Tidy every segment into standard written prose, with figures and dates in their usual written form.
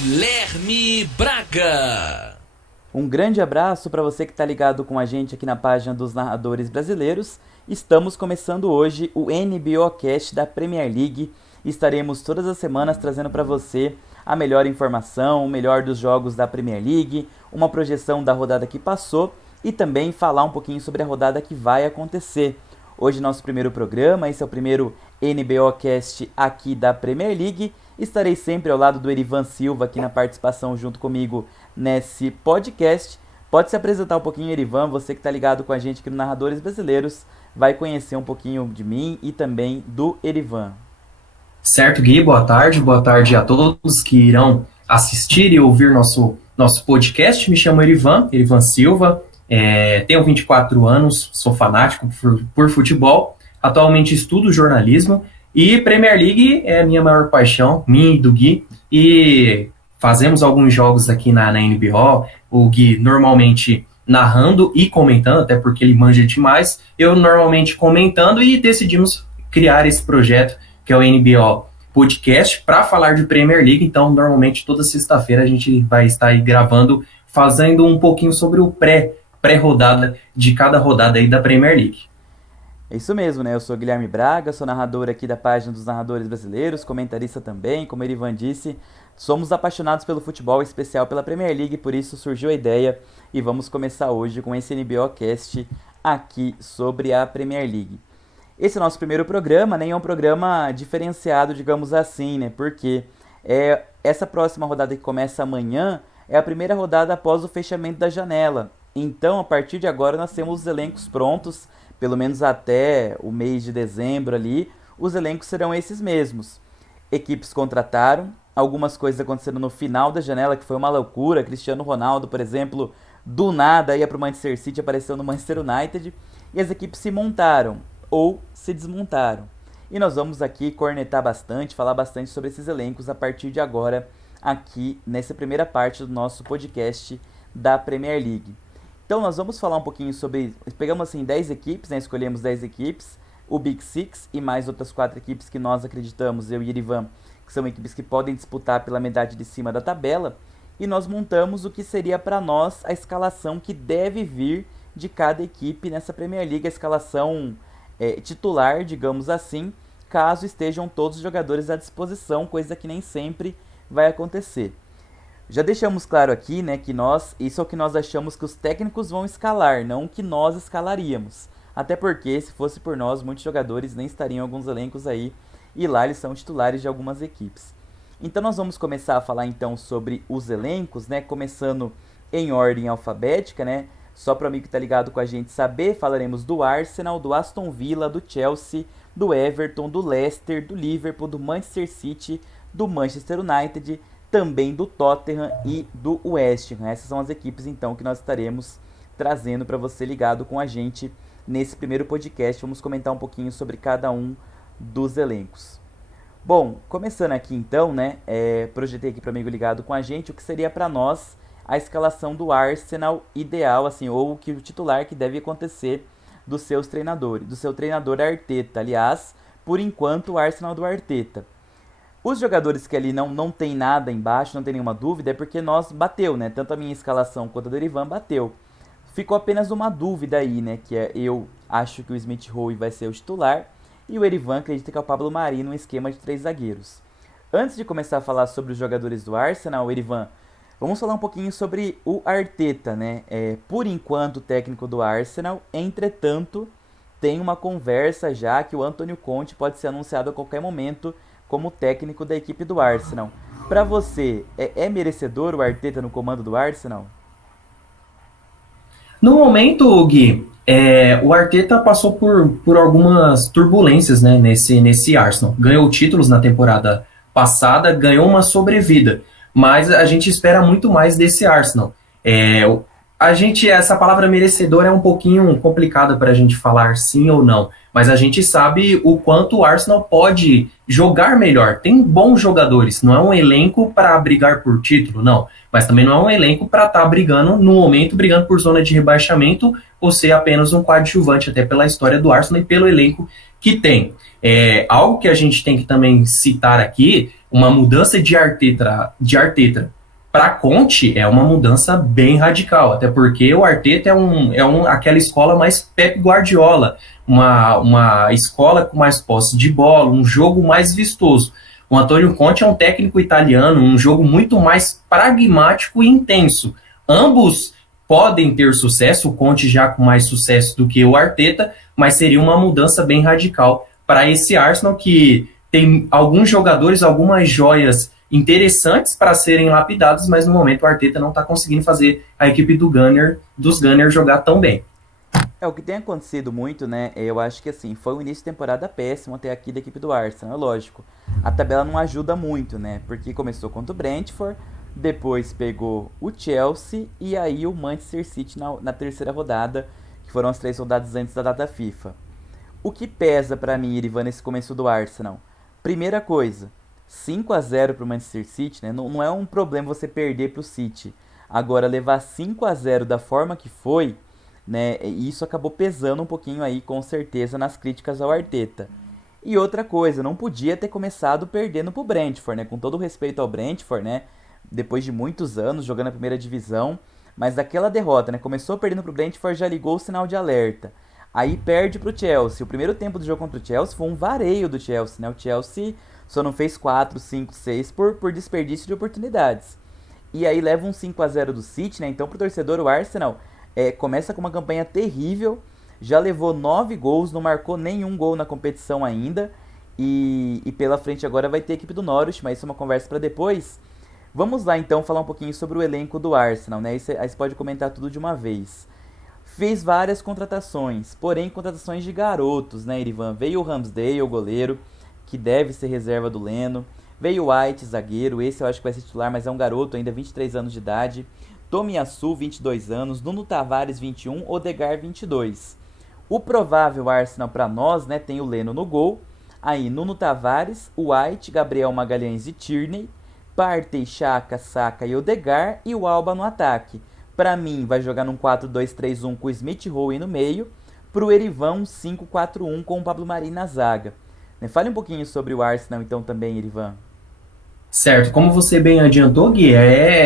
Guilherme Braga. Um grande abraço para você que está ligado com a gente aqui na página dos Narradores Brasileiros. Estamos começando hoje o NBOcast da Premier League. Estaremos todas as semanas trazendo para você a melhor informação, o melhor dos jogos da Premier League, uma projeção da rodada que passou e também falar um pouquinho sobre a rodada que vai acontecer. Hoje nosso primeiro programa, esse é o primeiro NBOcast aqui da Premier League. Estarei sempre ao lado do Erivan Silva aqui na participação junto comigo nesse podcast. Pode se apresentar um pouquinho, Erivan, você que está ligado com a gente aqui no Narradores Brasileiros, vai conhecer um pouquinho de mim e também do Erivan. Certo, Gui, boa tarde a todos que irão assistir e ouvir nosso podcast. Me chamo Erivan Silva, tenho 24 anos, sou fanático por futebol, atualmente estudo jornalismo e Premier League é a minha maior paixão, minha e do Gui, e fazemos alguns jogos aqui na NBO, o Gui normalmente narrando e comentando, até porque ele manja demais, eu normalmente comentando, e decidimos criar esse projeto que é o NBO Podcast, para falar de Premier League. Então, normalmente, toda sexta-feira a gente vai estar aí gravando, fazendo um pouquinho sobre o pré-rodada de cada rodada aí da Premier League. É isso mesmo, né? Eu sou Guilherme Braga, sou narrador aqui da página dos Narradores Brasileiros, comentarista também, como o Erivan disse. Somos apaixonados pelo futebol, em especial pela Premier League, por isso surgiu a ideia e vamos começar hoje com esse NBOcast aqui sobre a Premier League. Esse é o nosso primeiro programa, né? É um programa diferenciado, digamos assim, né? Porque essa próxima rodada que começa amanhã é a primeira rodada após o fechamento da janela. Então, a partir de agora, nós temos os elencos prontos, pelo menos até o mês de dezembro ali, os elencos serão esses mesmos. Equipes contrataram, algumas coisas aconteceram no final da janela, que foi uma loucura. Cristiano Ronaldo, por exemplo, do nada ia para o Manchester City, apareceu no Manchester United, e as equipes se montaram ou se desmontaram. E nós vamos aqui cornetar bastante, falar bastante sobre esses elencos a partir de agora, aqui nessa primeira parte do nosso podcast da Premier League. Então nós vamos falar um pouquinho sobre, pegamos assim 10 equipes, né? Escolhemos 10 equipes, o Big Six e mais outras 4 equipes que nós acreditamos, eu e Erivan, que são equipes que podem disputar pela metade de cima da tabela, e nós montamos o que seria para nós a escalação que deve vir de cada equipe nessa Premier League, a escalação titular, digamos assim, caso estejam todos os jogadores à disposição, coisa que nem sempre vai acontecer. Já deixamos claro aqui, né, que isso é o que nós achamos que os técnicos vão escalar, não o que nós escalaríamos. Até porque, se fosse por nós, muitos jogadores nem estariam em alguns elencos aí, e lá eles são titulares de algumas equipes. Então nós vamos começar a falar então sobre os elencos, né, começando em ordem alfabética, né. Só para o amigo que está ligado com a gente saber, falaremos do Arsenal, do Aston Villa, do Chelsea, do Everton, do Leicester, do Liverpool, do Manchester City, do Manchester United, também do Tottenham e do West Ham. Essas são as equipes então que nós estaremos trazendo para você ligado com a gente nesse primeiro podcast. Vamos comentar um pouquinho sobre cada um dos elencos. Bom, começando aqui então, né, projetei aqui para o amigo ligado com a gente o que seria para nós a escalação do Arsenal ideal, assim, ou o titular que deve acontecer dos seus treinadores, do seu treinador Arteta. Aliás, por enquanto, o Arsenal do Arteta. Os jogadores que ali não tem nada embaixo, não tem nenhuma dúvida, é porque nós bateu, né? Tanto a minha escalação quanto a do Erivan bateu. Ficou apenas uma dúvida aí, né? Que eu acho que o Smith Rowe vai ser o titular e o Erivan acredita que é o Pablo Mari no esquema de 3 zagueiros. Antes de começar a falar sobre os jogadores do Arsenal, Erivan, vamos falar um pouquinho sobre o Arteta, né? Por enquanto, o técnico do Arsenal. Entretanto, tem uma conversa já que o Antonio Conte pode ser anunciado a qualquer momento como técnico da equipe do Arsenal. Para você, é merecedor o Arteta no comando do Arsenal? No momento, Gui, o Arteta passou por algumas turbulências, né, nesse Arsenal. Ganhou títulos na temporada passada, ganhou uma sobrevida. Mas a gente espera muito mais desse Arsenal. Essa palavra merecedor é um pouquinho complicada para a gente falar sim ou não, mas a gente sabe o quanto o Arsenal pode jogar melhor. Tem bons jogadores, não é um elenco para brigar por título, não, mas também não é um elenco para estar brigando, no momento, brigando por zona de rebaixamento ou ser apenas um coadjuvante, até pela história do Arsenal e pelo elenco que tem. Algo que a gente tem que também citar aqui uma mudança de Arteta para Conte é uma mudança bem radical, até porque o Arteta aquela escola mais Pep Guardiola, uma escola com mais posse de bola, um jogo mais vistoso. O Antônio Conte é um técnico italiano, um jogo muito mais pragmático e intenso. Ambos podem ter sucesso, o Conte já com mais sucesso do que o Arteta, mas seria uma mudança bem radical para esse Arsenal que tem alguns jogadores, algumas joias interessantes para serem lapidados, mas no momento o Arteta não está conseguindo fazer a equipe dos Gunners jogar tão bem. O que tem acontecido muito, né? Eu acho que assim, foi um início de temporada péssimo até aqui da equipe do Arsenal, é lógico. A tabela não ajuda muito, né? Porque começou contra o Brentford, depois pegou o Chelsea e aí o Manchester City na terceira rodada, que foram as 3 rodadas antes da data FIFA. O que pesa pra mim, Irivan, nesse começo do Arsenal? Primeira coisa, 5-0 pro Manchester City, né? Não é um problema você perder pro City. Agora, levar 5-0 da forma que foi, né? Isso acabou pesando um pouquinho aí, com certeza, nas críticas ao Arteta. E outra coisa, não podia ter começado perdendo pro Brentford, né? Com todo o respeito ao Brentford, né? Depois de muitos anos jogando a primeira divisão, mas daquela derrota, né? Começou perdendo pro Brentford, já ligou o sinal de alerta. Aí perde pro Chelsea. O primeiro tempo do jogo contra o Chelsea foi um vareio do Chelsea, né? O Chelsea só não fez 4, 5, 6 por desperdício de oportunidades. E aí leva um 5-0 do City, né? Então pro torcedor o Arsenal começa com uma campanha terrível, já levou 9 gols, não marcou nenhum gol na competição ainda. E pela frente agora vai ter a equipe do Norwich, mas isso é uma conversa para depois. Vamos lá então falar um pouquinho sobre o elenco do Arsenal, né? Aí você pode comentar tudo de uma vez. Fez várias contratações, porém contratações de garotos, né, Irivan? Veio o Ramsdale, o goleiro, que deve ser reserva do Leno. Veio o White, zagueiro, esse eu acho que vai ser titular, mas é um garoto ainda, 23 anos de idade. Tomiyasu, 22 anos. Nuno Tavares, 21. Odegaard, 22. O provável Arsenal para nós, né, tem o Leno no gol. Aí Nuno Tavares, White, Gabriel Magalhães e Tierney. Partey, Xhaka, Saka e Odegaard. E o Alba no ataque. Para mim, vai jogar num 4-2-3-1 com o Smith Rowe no meio. Pro Erivan, um 5-4-1 com o Pablo Mari na zaga. Fale um pouquinho sobre o Arsenal então também, Erivan. Certo, como você bem adiantou, Gui,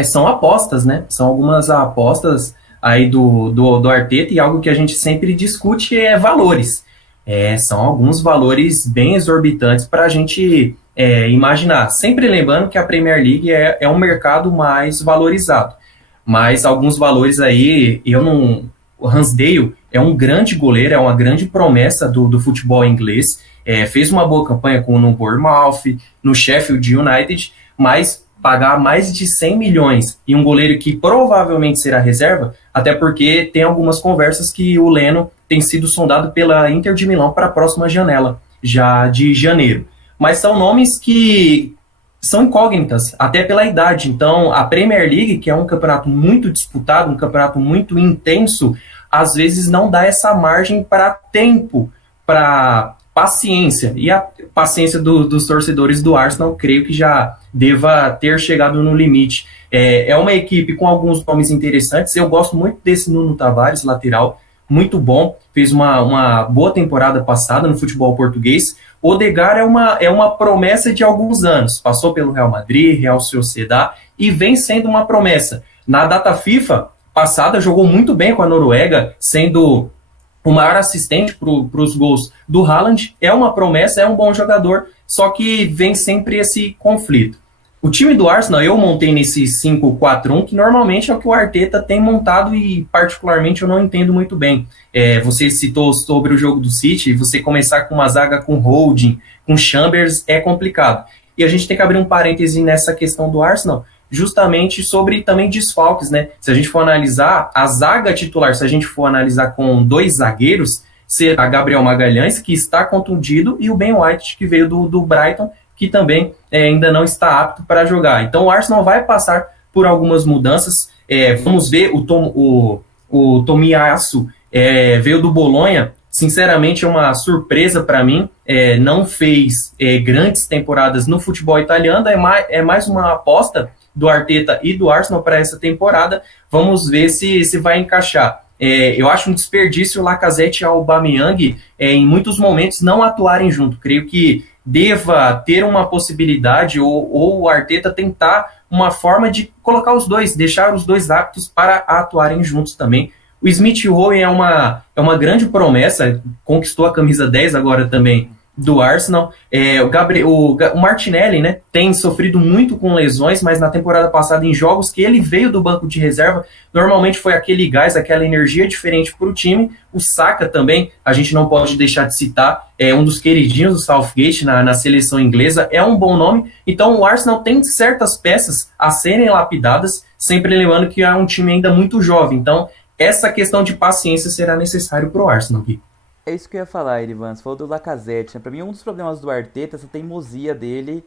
são apostas, né? São algumas apostas aí do Arteta e algo que a gente sempre discute é valores. São alguns valores bem exorbitantes para a gente imaginar. Sempre lembrando que a Premier League é um mercado mais valorizado. Mas alguns valores aí, o Ramsdale é um grande goleiro, é uma grande promessa do futebol inglês. Fez uma boa campanha no Bournemouth, no Sheffield United, mas pagar mais de 100 milhões e um goleiro que provavelmente será reserva, até porque tem algumas conversas que o Leno tem sido sondado pela Inter de Milão para a próxima janela, já de janeiro. Mas são nomes que são incógnitas, até pela idade. Então, a Premier League, que é um campeonato muito disputado, um campeonato muito intenso, às vezes não dá essa margem para tempo, para paciência. E a paciência dos torcedores do Arsenal, creio que já deva ter chegado no limite. É uma equipe com alguns nomes interessantes. Eu gosto muito desse Nuno Tavares, lateral, muito bom. Fez uma boa temporada passada no futebol português. Odegaard é uma promessa de alguns anos. Passou pelo Real Madrid, Real Sociedad e vem sendo uma promessa. Na data FIFA passada, jogou muito bem com a Noruega, sendo o maior assistente para os gols do Haaland. É uma promessa, é um bom jogador, só que vem sempre esse conflito. O time do Arsenal eu montei nesse 5-4-1, que normalmente é o que o Arteta tem montado e particularmente eu não entendo muito bem. Você citou sobre o jogo do City, você começar com uma zaga com Holding, com Chambers, é complicado. E a gente tem que abrir um parêntese nessa questão do Arsenal, justamente sobre também desfalques, né? Se a gente for analisar a zaga titular, se a gente for analisar com 2 zagueiros, será Gabriel Magalhães, que está contundido, e o Ben White, que veio do Brighton, que também ainda não está apto para jogar. Então o Arsenal vai passar por algumas mudanças. Vamos ver, o Tomiyasu veio do Bolonha, sinceramente é uma surpresa para mim, não fez grandes temporadas no futebol italiano, é mais uma aposta do Arteta e do Arsenal para essa temporada. Vamos ver se vai encaixar. Eu acho um desperdício o Lacazette e o Aubameyang em muitos momentos não atuarem junto. Creio que deva ter uma possibilidade ou o Arteta tentar uma forma de colocar os dois, deixar os dois aptos para atuarem juntos também. O Smith Rowe é uma grande promessa, conquistou a camisa 10 agora também do Arsenal. O Martinelli, né, tem sofrido muito com lesões, mas na temporada passada, em jogos que ele veio do banco de reserva, normalmente foi aquele gás, aquela energia diferente para o time. O Saka também, a gente não pode deixar de citar, é um dos queridinhos do Southgate na seleção inglesa, é um bom nome. Então o Arsenal tem certas peças a serem lapidadas, sempre lembrando que é um time ainda muito jovem. Então essa questão de paciência será necessário para o Arsenal, Gui. É isso que eu ia falar, Irivan. Você falou do Lacazette, né? Pra mim, um dos problemas do Arteta é essa teimosia dele,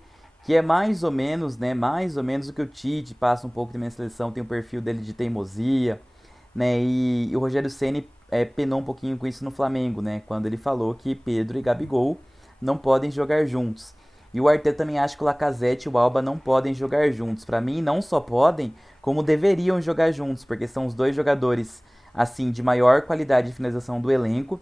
que é mais ou menos, né? Mais ou menos o que o Tite passa um pouco também na seleção, tem um perfil dele de teimosia, né? E o Rogério Ceni penou um pouquinho com isso no Flamengo, né? Quando ele falou que Pedro e Gabigol não podem jogar juntos. E o Arteta também acha que o Lacazette e o Alba não podem jogar juntos. Pra mim, não só podem, como deveriam jogar juntos, porque são os dois jogadores, assim, de maior qualidade de finalização do elenco.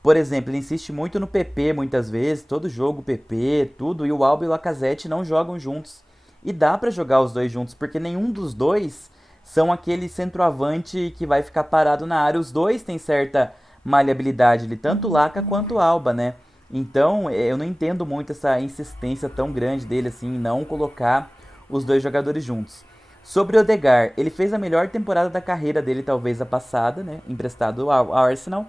Por exemplo, ele insiste muito no PP muitas vezes, todo jogo PP, tudo, e o Alba e o Lacazette não jogam juntos. E dá pra jogar os dois juntos, porque nenhum dos dois são aquele centroavante que vai ficar parado na área. Os dois têm certa maleabilidade ali, tanto o Laca quanto o Alba, né? Então, eu não entendo muito essa insistência tão grande dele assim em não colocar os dois jogadores juntos. Sobre o Odegaard, ele fez a melhor temporada da carreira dele, talvez a passada, né? Emprestado ao Arsenal.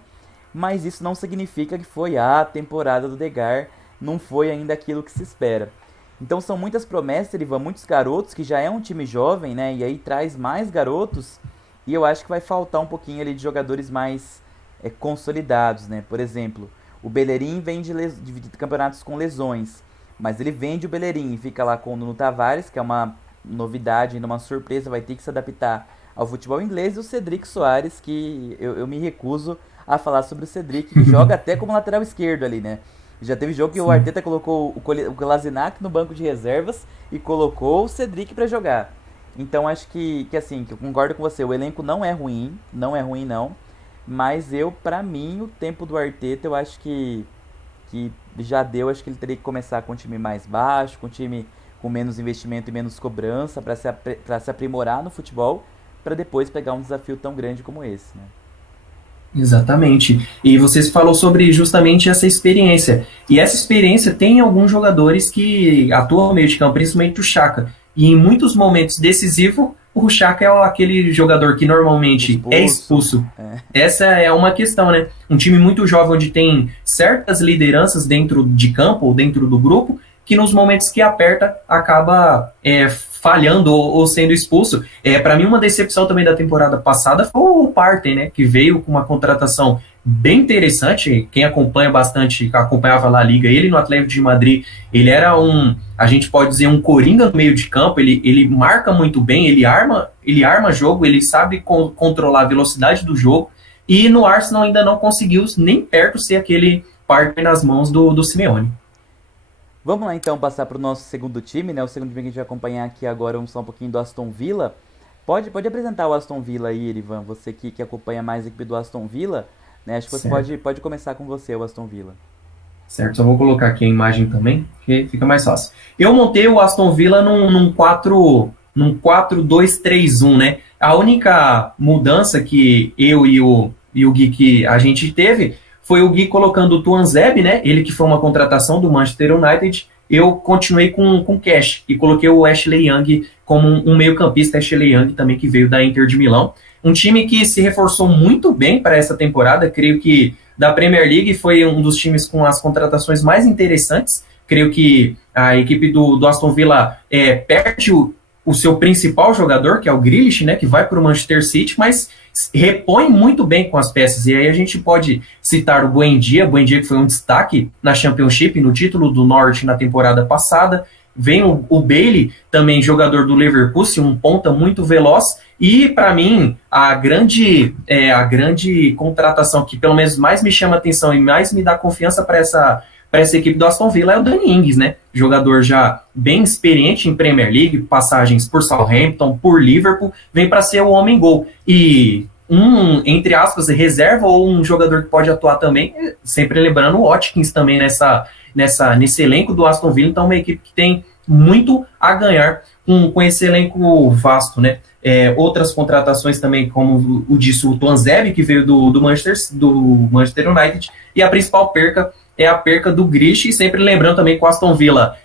Mas isso não significa que foi a temporada do Odegaard, não foi ainda aquilo que se espera. Então são muitas promessas, ele vai muitos garotos, que já é um time jovem, né? E aí traz mais garotos, e eu acho que vai faltar um pouquinho ali de jogadores mais consolidados, né? Por exemplo, o Bellerin vem de campeonatos com lesões, mas ele vende o Bellerin e fica lá com o Nuno Tavares, que é uma novidade, ainda uma surpresa, vai ter que se adaptar ao futebol inglês, e o Cedric Soares, que eu me recuso a falar sobre o Cedric, que joga até como lateral esquerdo ali, né? Já teve jogo que o Arteta colocou o Kolasinac no banco de reservas e colocou o Cedric para jogar. Então acho que assim, que eu concordo com você, o elenco não é ruim não, mas pra mim, o tempo do Arteta, eu acho que já deu, acho que ele teria que começar com um time mais baixo, com um time com menos investimento e menos cobrança, para se aprimorar no futebol, para depois pegar um desafio tão grande como esse, né? Exatamente. E você falou sobre justamente essa experiência. E essa experiência tem alguns jogadores que atuam no meio de campo, principalmente o Xhaka. E em muitos momentos decisivos, o Xhaka é aquele jogador que normalmente é expulso. Essa é uma questão, né? Um time muito jovem onde tem certas lideranças dentro de campo ou dentro do grupo, que nos momentos que aperta acaba falhando ou sendo expulso. Para mim, uma decepção também da temporada passada foi o Partey, né, que veio com uma contratação bem interessante. Quem acompanha bastante, acompanhava lá a Liga, ele no Atlético de Madrid, ele era a gente pode dizer, um coringa no meio de campo. Ele marca muito bem, ele arma jogo, ele sabe controlar a velocidade do jogo, e no Arsenal ainda não conseguiu nem perto ser aquele Partey nas mãos do Simeone. Vamos lá então passar para o nosso segundo time, né? O segundo time que a gente vai acompanhar aqui agora, vamos falar um pouquinho do Aston Villa. Pode apresentar o Aston Villa aí, Erivan, você que acompanha mais a equipe do Aston Villa, né? Acho que você pode começar com você, o Aston Villa. Certo, só vou colocar aqui a imagem também, que fica mais fácil. Eu montei o Aston Villa num 4-2-3-1, né? A única mudança que eu e o Gui que a gente teve foi o Gui colocando o Tuanzebe, né? Ele que foi uma contratação do Manchester United. Eu continuei com o Cash e coloquei o Ashley Young como um meio-campista. Ashley Young também, que veio da Inter de Milão. Um time que se reforçou muito bem para essa temporada. Creio que da Premier League foi um dos times com as contratações mais interessantes. Creio que a equipe do Aston Villa perde o seu principal jogador, que é o Grealish, né, que vai para o Manchester City, mas repõe muito bem com as peças. E aí a gente pode citar o Buendia que foi um destaque na Championship, no título do Norwich na temporada passada. Vem o Bailey, também jogador do Leverkusen, um ponta muito veloz. E para mim, a grande contratação que pelo menos mais me chama atenção e mais me dá confiança para essa equipe do Aston Villa é o Danny Ings, né? Jogador já bem experiente em Premier League, passagens por Southampton, por Liverpool, vem para ser o homem-gol. E entre aspas, reserva ou um jogador que pode atuar também, sempre lembrando o Watkins também nesse elenco do Aston Villa, então é uma equipe que tem muito a ganhar com esse elenco vasto, né? Outras contratações também, como disse o Tuanzebe, que veio do Manchester United, e a principal perca é a perca do Grealish, e sempre lembrando também que o Aston Villa,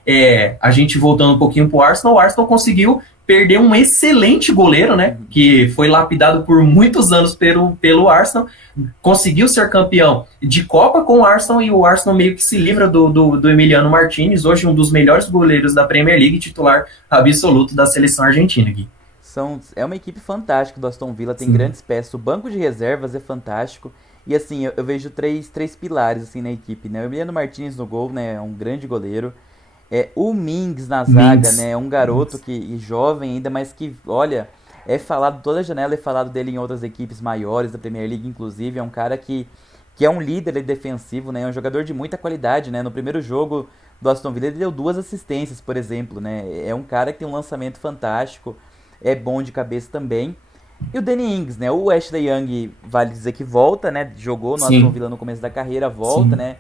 a gente voltando um pouquinho para o Arsenal conseguiu perder um excelente goleiro, né, que foi lapidado por muitos anos pelo Arsenal, conseguiu ser campeão de Copa com o Arsenal, e o Arsenal meio que se livra do Emiliano Martinez, hoje um dos melhores goleiros da Premier League, titular absoluto da seleção argentina, Gui. É uma equipe fantástica do Aston Villa, tem grandes peças, o banco de reservas é fantástico, e assim, eu vejo três pilares assim na equipe, né, o Emiliano Martinez no gol, né, é um grande goleiro, o Mings na zaga, né, é um garoto que jovem ainda, mas que, olha, toda a janela é falado dele em outras equipes maiores da Premier League, inclusive, é um cara que é um líder defensivo, né, é um jogador de muita qualidade, né, no primeiro jogo do Aston Villa ele deu 2 assistências, por exemplo, né, é um cara que tem um lançamento fantástico, é bom de cabeça também. E o Danny Ings, né? O Ashley Young, vale dizer que volta, né? Jogou no Aston Villa no começo da carreira, volta, né?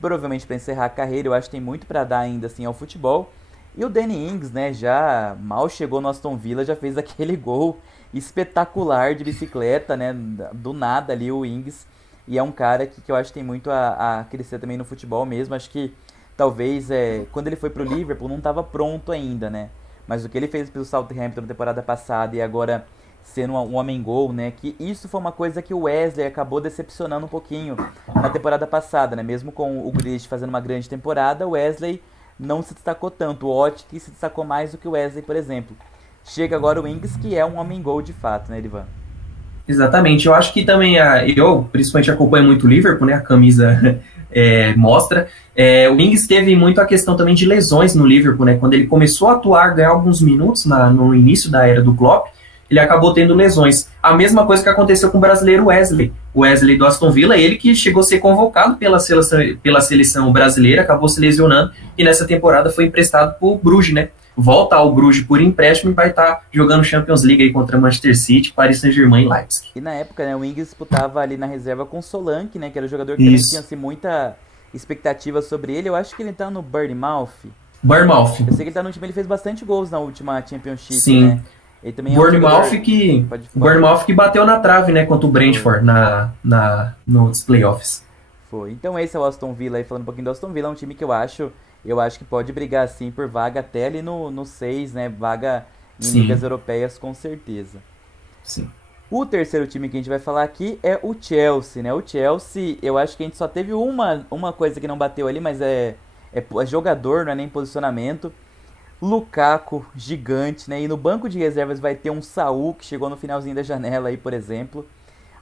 Provavelmente para encerrar a carreira, eu acho que tem muito para dar ainda assim ao futebol. E o Danny Ings, né? Já mal chegou no Aston Villa, já fez aquele gol espetacular de bicicleta, né? Do nada ali o Ings. E é um cara que eu acho que tem muito a crescer também no futebol mesmo. Acho que talvez quando ele foi pro Liverpool não estava pronto ainda, né? Mas o que ele fez pelo Southampton na temporada passada e agora sendo um homem-gol, né? Que isso foi uma coisa que o Wesley acabou decepcionando um pouquinho na temporada passada, né? Mesmo com o Grealish fazendo uma grande temporada, o Wesley não se destacou tanto. O Watkins se destacou mais do que o Wesley, por exemplo. Chega agora o Ings, que é um homem-gol de fato, né, Erivan? Exatamente. Eu acho que também eu, principalmente, acompanho muito o Liverpool, né? A camisa mostra. O Ings teve muito a questão também de lesões no Liverpool, né? Quando ele começou a atuar, ganhar alguns minutos no início da era do Klopp, ele acabou tendo lesões. A mesma coisa que aconteceu com o brasileiro Wesley. O Wesley do Aston Villa, ele que chegou a ser convocado pela seleção brasileira, acabou se lesionando, e nessa temporada foi emprestado por Bruges, né? Volta ao Bruges por empréstimo e vai estar jogando Champions League aí contra Manchester City, Paris Saint-Germain e Leipzig. E na época, né, o Ings disputava ali na reserva com o Solanke, né, que era um jogador que também tinha assim, muita expectativa sobre ele. Eu acho que ele tá no Bournemouth. Bournemouth. Eu sei que ele tá no time, ele fez bastante gols na última Championship, Sim. né? Ele também Bournemouth que bateu na trave, né, contra o Brentford nos playoffs. Foi. Então esse é o Aston Villa aí, falando um pouquinho do Aston Villa, é um time que eu acho que pode brigar assim por vaga até ali no 6, né, vaga em ligas europeias com certeza. Sim. O terceiro time que a gente vai falar aqui é o Chelsea, né? O Chelsea, eu acho que a gente só teve uma coisa que não bateu ali, mas é jogador, não é nem posicionamento. Lukaku, gigante, né? E no banco de reservas vai ter um Saul, que chegou no finalzinho da janela aí, por exemplo.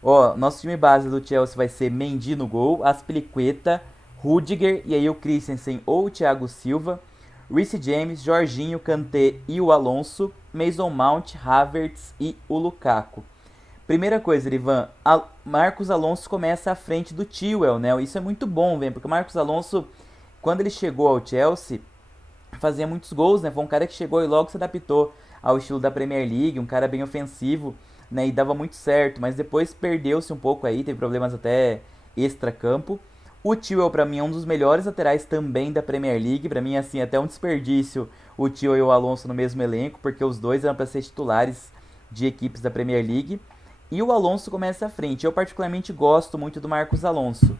Ó, nosso time base do Chelsea vai ser Mendy no gol, Aspilicueta, Rudiger, e aí o Christensen ou o Thiago Silva, Reece James, Jorginho, Kanté e o Alonso, Mason Mount, Havertz e o Lukaku. Primeira coisa, Ivan, Marcos Alonso começa à frente do Chilwell, né? Isso é muito bom, velho, porque o Marcos Alonso, quando ele chegou ao Chelsea, fazia muitos gols, né? Foi um cara que chegou e logo se adaptou ao estilo da Premier League, um cara bem ofensivo, né? E dava muito certo, mas depois perdeu-se um pouco aí, teve problemas até extra-campo. O Chilwell, pra mim, é um dos melhores laterais também da Premier League. Pra mim, assim, até um desperdício o Chilwell e o Alonso no mesmo elenco, porque os dois eram para ser titulares de equipes da Premier League. E o Alonso começa à frente. Eu particularmente gosto muito do Marcos Alonso.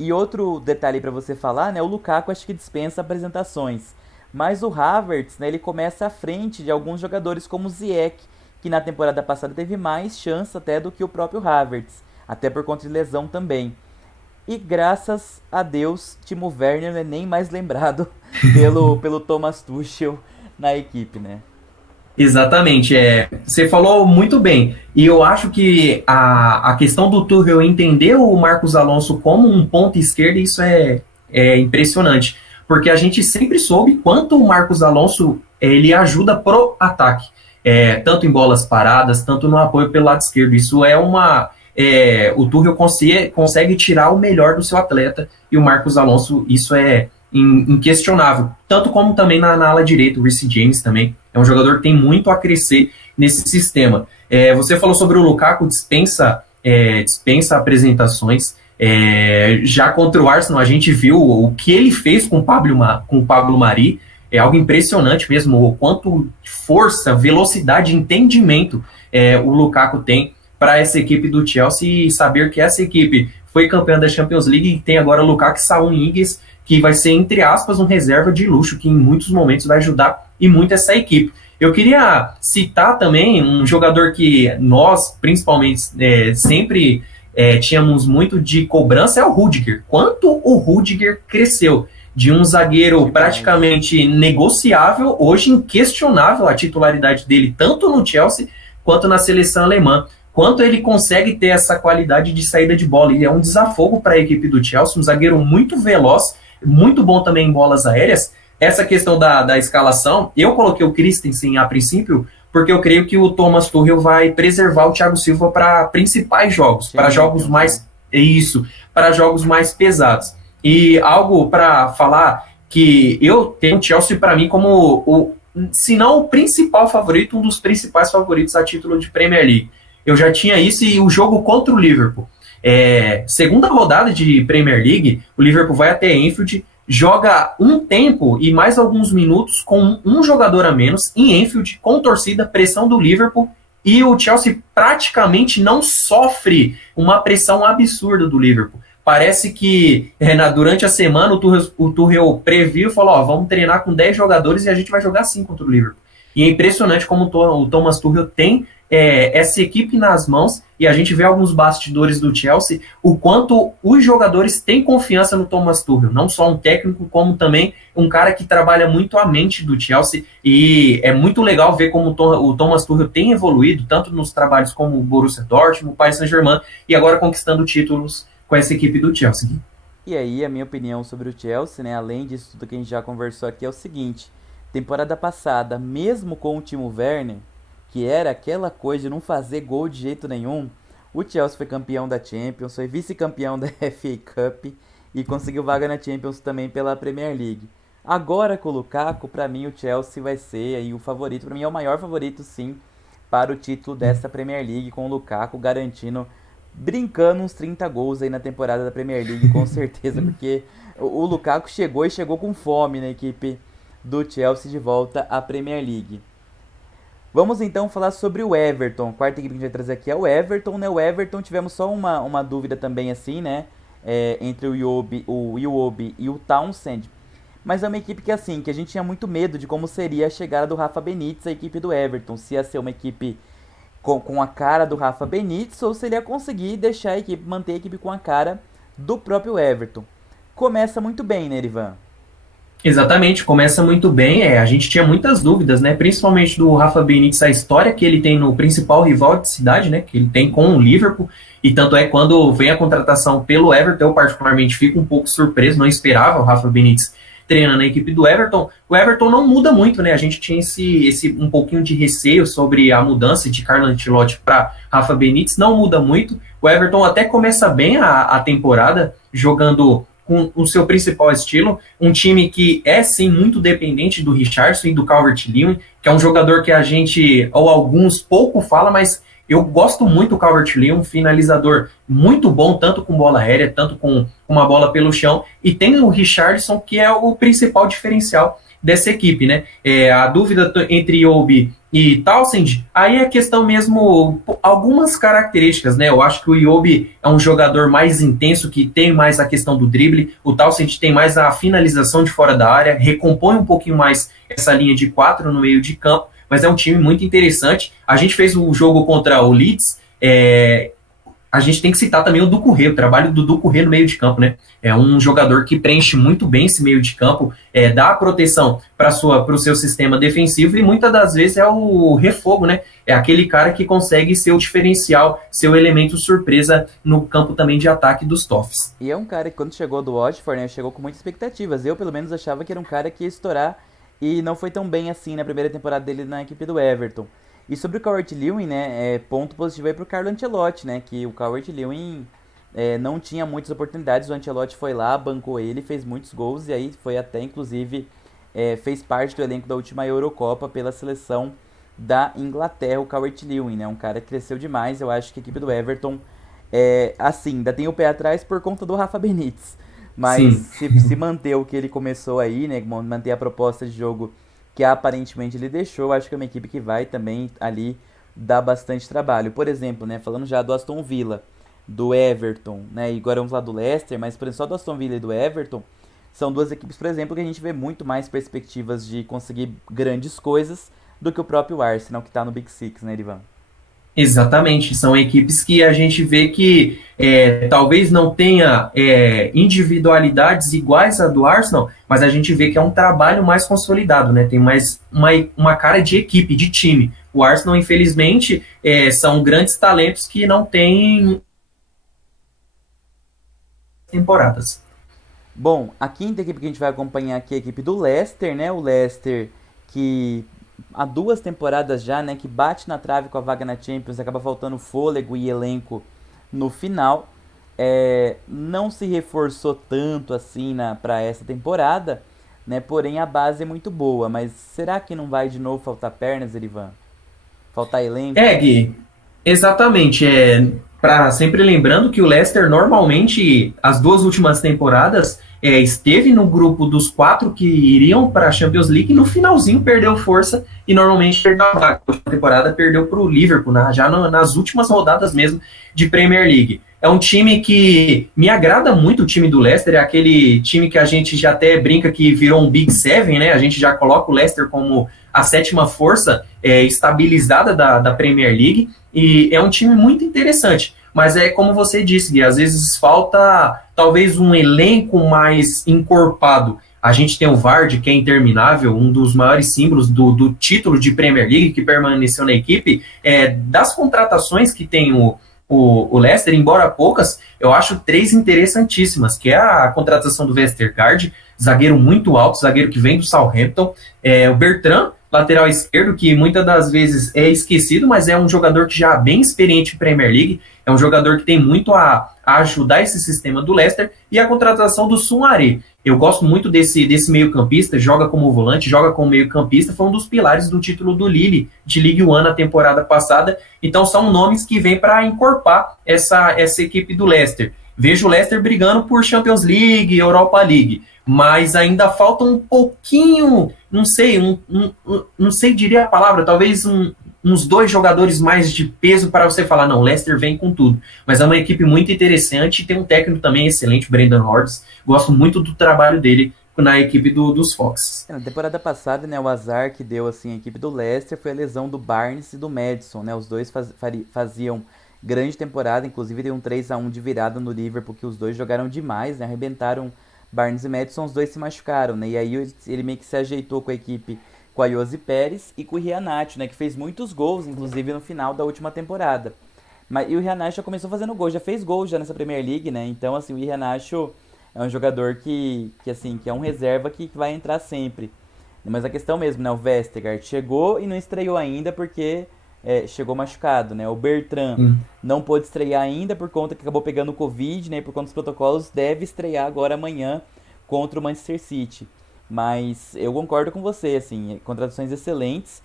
E outro detalhe para você falar, né? O Lukaku acho que dispensa apresentações. Mas o Havertz, né, ele começa à frente de alguns jogadores como o Ziyech, que na temporada passada teve mais chance até do que o próprio Havertz, até por conta de lesão também. E graças a Deus, Timo Werner não é nem mais lembrado pelo Thomas Tuchel na equipe, né? Exatamente, você falou muito bem, e eu acho que a questão do Tuchel entender o Marcos Alonso como um ponta esquerda, isso é impressionante. Porque a gente sempre soube quanto o Marcos Alonso ele ajuda pro ataque, tanto em bolas paradas, tanto no apoio pelo lado esquerdo. Isso o Tuchel consegue tirar o melhor do seu atleta, e o Marcos Alonso, isso é inquestionável. Tanto como também na ala direita, o Reece James também é um jogador que tem muito a crescer nesse sistema. Você falou sobre o Lukaku, dispensa dispensa apresentações. Já contra o Arsenal, a gente viu o que ele fez com o Pablo Mari, é algo impressionante mesmo, o quanto força, velocidade, entendimento o Lukaku tem para essa equipe do Chelsea, e saber que essa equipe foi campeã da Champions League e tem agora o Lukaku e Saúl Ñíguez, que vai ser, entre aspas, um reserva de luxo, que em muitos momentos vai ajudar e muito essa equipe. Eu queria citar também um jogador que nós, principalmente, sempre tínhamos muito de cobrança, é o Rudiger. Quanto o Rudiger cresceu de um zagueiro praticamente negociável, hoje inquestionável a titularidade dele, tanto no Chelsea quanto na seleção alemã. Quanto ele consegue ter essa qualidade de saída de bola. E é um desafogo para a equipe do Chelsea, um zagueiro muito veloz, muito bom também em bolas aéreas. Essa questão da escalação, eu coloquei o Christensen a princípio, porque eu creio que o Thomas Tuchel vai preservar o Thiago Silva para principais jogos, para jogos mais para jogos mais pesados. E algo para falar que eu tenho o Chelsea para mim como se não o principal favorito, um dos principais favoritos a título de Premier League. Eu já tinha isso, e o jogo contra o Liverpool. Segunda rodada de Premier League, o Liverpool vai até Anfield, joga um tempo e mais alguns minutos com um jogador a menos em Anfield, com torcida, pressão do Liverpool, e o Chelsea praticamente não sofre uma pressão absurda do Liverpool. Parece que durante a semana o Tuchel previu e falou, vamos treinar com 10 jogadores e a gente vai jogar assim contra o Liverpool. E é impressionante como o Thomas Tuchel tem essa equipe nas mãos, e a gente vê alguns bastidores do Chelsea, o quanto os jogadores têm confiança no Thomas Tuchel, não só um técnico, como também um cara que trabalha muito a mente do Chelsea, e é muito legal ver como o Thomas Tuchel tem evoluído, tanto nos trabalhos como o Borussia Dortmund, o Paris Saint-Germain, e agora conquistando títulos com essa equipe do Chelsea. E aí, a minha opinião sobre o Chelsea, né, além disso tudo que a gente já conversou aqui, é o seguinte: temporada passada, mesmo com o Timo Werner, que era aquela coisa de não fazer gol de jeito nenhum, o Chelsea foi campeão da Champions, foi vice-campeão da FA Cup e conseguiu vaga na Champions também pela Premier League. Agora com o Lukaku, para mim o Chelsea vai ser aí o favorito, para mim é o maior favorito sim para o título dessa Premier League, com o Lukaku garantindo, brincando uns 30 gols aí na temporada da Premier League, com certeza, porque o Lukaku chegou e chegou com fome na equipe do Chelsea de volta à Premier League. Vamos então falar sobre o Everton. A quarta equipe que a gente vai trazer aqui é o Everton, né? O Everton, tivemos só uma dúvida também assim, né? Entre o Iwobi e o Townsend. Mas é uma equipe que assim, que a gente tinha muito medo de como seria a chegada do Rafa Benítez, a equipe do Everton. Se ia ser uma equipe com a cara do Rafa Benítez, ou se ele ia conseguir deixar a equipe, manter a equipe com a cara do próprio Everton. Começa muito bem, né, Erivan? Exatamente, começa muito bem. A gente tinha muitas dúvidas, né? Principalmente do Rafa Benítez, a história que ele tem no principal rival de cidade, né? Que ele tem com o Liverpool. E tanto é que quando vem a contratação pelo Everton, eu particularmente fico um pouco surpreso, não esperava o Rafa Benítez treinando a equipe do Everton. O Everton não muda muito, né? A gente tinha esse um pouquinho de receio sobre a mudança de Carlo Ancelotti para Rafa Benítez, não muda muito. O Everton até começa bem a temporada, jogando com o seu principal estilo, um time que é sim muito dependente do Richarlison e do Calvert-Lewin, que é um jogador que a gente, ou alguns, pouco fala, mas eu gosto muito do Calvert-Lewin, um finalizador muito bom, tanto com bola aérea, tanto com uma bola pelo chão, e tem o Richarlison, que é o principal diferencial dessa equipe, né? A dúvida entre Iwobi e Townsend, aí é questão mesmo, algumas características, né? Eu acho que o Iwobi é um jogador mais intenso, que tem mais a questão do drible, o Townsend tem mais a finalização de fora da área, recompõe um pouquinho mais essa linha de 4 no meio de campo, mas é um time muito interessante. A gente fez o jogo contra o Leeds, a gente tem que citar também o Doucouré, o trabalho do Doucouré no meio de campo, né? É um jogador que preenche muito bem esse meio de campo, dá proteção para o seu sistema defensivo, e muitas das vezes é o refogo, né? É aquele cara que consegue ser o diferencial, ser o elemento surpresa no campo também de ataque dos Toffs. E é um cara que quando chegou do Watford, né, chegou com muitas expectativas. Eu pelo menos achava que era um cara que ia estourar, e não foi tão bem assim na primeira temporada dele na equipe do Everton. E sobre o Calvert-Lewin, né, ponto positivo aí pro Carlo Ancelotti, né, que o Calvert-Lewin não tinha muitas oportunidades, o Ancelotti foi lá, bancou ele, fez muitos gols, e aí foi até, inclusive, fez parte do elenco da última Eurocopa pela seleção da Inglaterra, o Calvert-Lewin, né, um cara que cresceu demais. Eu acho que a equipe do Everton Assim, ainda tem o pé atrás por conta do Rafa Benítez. Mas Sim. se manter o que ele começou aí, né? Manter a proposta de jogo que aparentemente ele deixou, acho que é uma equipe que vai também ali dar bastante trabalho. Por exemplo, né? Falando já do Aston Villa, do Everton, né? E agora vamos lá do Leicester, mas por exemplo, só do Aston Villa e do Everton são duas equipes, por exemplo, que a gente vê muito mais perspectivas de conseguir grandes coisas do que o próprio Arsenal que tá no Big Six, né, Ivan? Exatamente, são equipes que a gente vê que talvez não tenha individualidades iguais à do Arsenal, mas a gente vê que é um trabalho mais consolidado, né? Tem mais uma cara de equipe, de time. O Arsenal, infelizmente, são grandes talentos que não têm temporadas. Bom, a quinta equipe que a gente vai acompanhar aqui é a equipe do Leicester, né? O Leicester que há 2 temporadas já, né, que bate na trave com a vaga na Champions, acaba faltando fôlego e elenco no final. Não se reforçou tanto assim para essa temporada, né? Porém a base é muito boa. Mas será que não vai de novo faltar pernas, Erivan? Faltar elenco? Gui, exatamente. Sempre lembrando que o Leicester normalmente, as 2 últimas temporadas, esteve no grupo dos 4 que iriam para a Champions League e no finalzinho perdeu força e normalmente perdeu a vaga. A última temporada perdeu para o Liverpool, nas últimas rodadas mesmo de Premier League. É um time que me agrada muito, o time do Leicester, é aquele time que a gente já até brinca que virou um Big Seven, né? A gente já coloca o Leicester como a sétima força estabilizada da Premier League, e é um time muito interessante. Mas é como você disse, Gui, às vezes falta talvez um elenco mais encorpado. A gente tem o Vardy, que é interminável, um dos maiores símbolos do título de Premier League que permaneceu na equipe. Das contratações que tem o Leicester, embora poucas, eu acho 3 interessantíssimas, que é a contratação do Vestergaard, zagueiro muito alto, zagueiro que vem do Southampton, o Bertrand, lateral esquerdo, que muitas das vezes é esquecido, mas é um jogador que já é bem experiente em Premier League, é um jogador que tem muito a ajudar esse sistema do Leicester, e a contratação do Soumaré. Eu gosto muito desse meio-campista, joga como volante, joga como meio-campista, foi um dos pilares do título do Lille, de Ligue 1 na temporada passada, então são nomes que vêm para encorpar essa equipe do Leicester. Vejo o Leicester brigando por Champions League, Europa League, mas ainda falta um pouquinho, não sei, não sei diria a palavra, talvez uns 2 jogadores mais de peso para você falar, não, o Leicester vem com tudo. Mas é uma equipe muito interessante, tem um técnico também excelente, Brendan Rodgers, gosto muito do trabalho dele na equipe dos Foxes. Na temporada passada, né, o azar que deu assim a equipe do Leicester foi a lesão do Barnes e do Maddison, né? Os dois faziam grande temporada, inclusive deu um 3-1 de virada no Liverpool, que os dois jogaram demais, né? Arrebentaram Barnes e Maddison, os dois se machucaram, né? E aí ele meio que se ajeitou com a equipe, com a Josi Pérez e com o Iheanacho, né? Que fez muitos gols, inclusive no final da última temporada. E o Iheanacho já começou fazendo gol, já fez gol já nessa Premier League, né? Então, assim, o Iheanacho é um jogador que é um reserva que vai entrar sempre. Mas a questão mesmo, né? O Vestergaard chegou e não estreou ainda porque chegou machucado, né? O Bertrand não pôde estrear ainda por conta que acabou pegando o Covid, né? Por conta dos protocolos, deve estrear agora amanhã contra o Manchester City. Mas eu concordo com você, assim, contratações excelentes.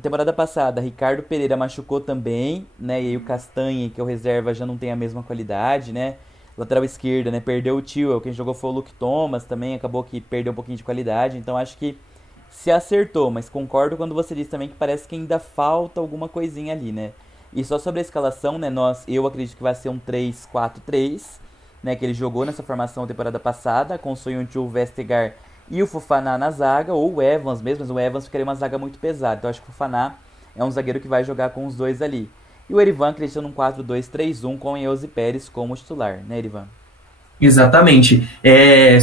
Temporada passada, Ricardo Pereira machucou também, né? E aí o Castanhe, que é o reserva, já não tem a mesma qualidade, né? Lateral esquerda, né? Perdeu o Tio, quem jogou foi o Luke Thomas também, acabou que perdeu um pouquinho de qualidade. Então acho que se acertou, mas concordo quando você diz também que parece que ainda falta alguma coisinha ali, né? E só sobre a escalação, né? Eu acredito que vai ser um 3-4-3, né? Que ele jogou nessa formação temporada passada, com o Soyuncu, o Vestergaard e o Fofana na zaga, ou o Evans mesmo, mas o Evans ficaria uma zaga muito pesada. Então acho que o Fofana é um zagueiro que vai jogar com os dois ali. E o Erivan acredita num 4-2-3-1 com o Eose Pérez como titular, né, Erivan? Exatamente.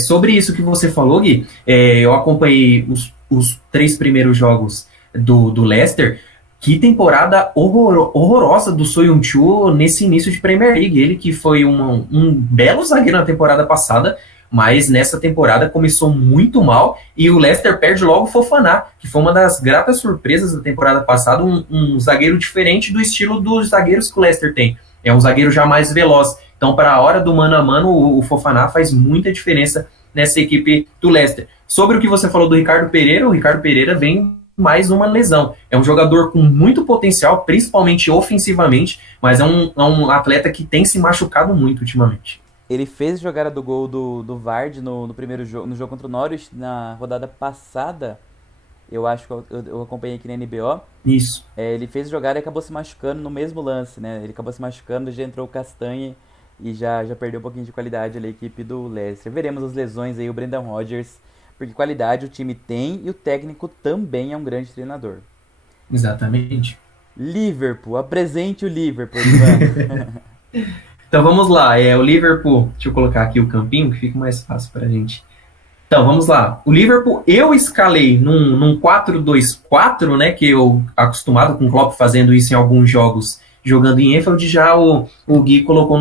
Sobre isso que você falou, Gui, eu acompanhei os 3 primeiros jogos do Leicester. Que temporada horrorosa do Soyuncu nesse início de Premier League. Ele que foi um belo zagueiro na temporada passada, mas nessa temporada começou muito mal e o Leicester perde logo o Fofana, que foi uma das gratas surpresas da temporada passada, um zagueiro diferente do estilo dos zagueiros que o Leicester tem. É um zagueiro já mais veloz. Então, para a hora do mano a mano, o Fofana faz muita diferença nessa equipe do Leicester. Sobre o que você falou do Ricardo Pereira, o Ricardo Pereira vem mais uma lesão. É um jogador com muito potencial, principalmente ofensivamente, mas é um atleta que tem se machucado muito ultimamente. Ele fez jogada do gol do Vardy no primeiro jogo, no jogo contra o Norwich, na rodada passada. Eu acho que eu acompanhei aqui na NBO. Isso. Ele fez jogada e acabou se machucando no mesmo lance, né? Ele acabou se machucando, já entrou o Castanhe e já perdeu um pouquinho de qualidade ali a equipe do Leicester. Veremos as lesões aí, o Brendan Rodgers, porque qualidade o time tem e o técnico também é um grande treinador. Exatamente. Liverpool, apresente o Liverpool, Ivan. Então vamos lá, o Liverpool, deixa eu colocar aqui o campinho que fica mais fácil pra gente. Então vamos lá, o Liverpool eu escalei num 4-2-4, né, que eu acostumado com o Klopp fazendo isso em alguns jogos, jogando em Anfield, já o Gui colocou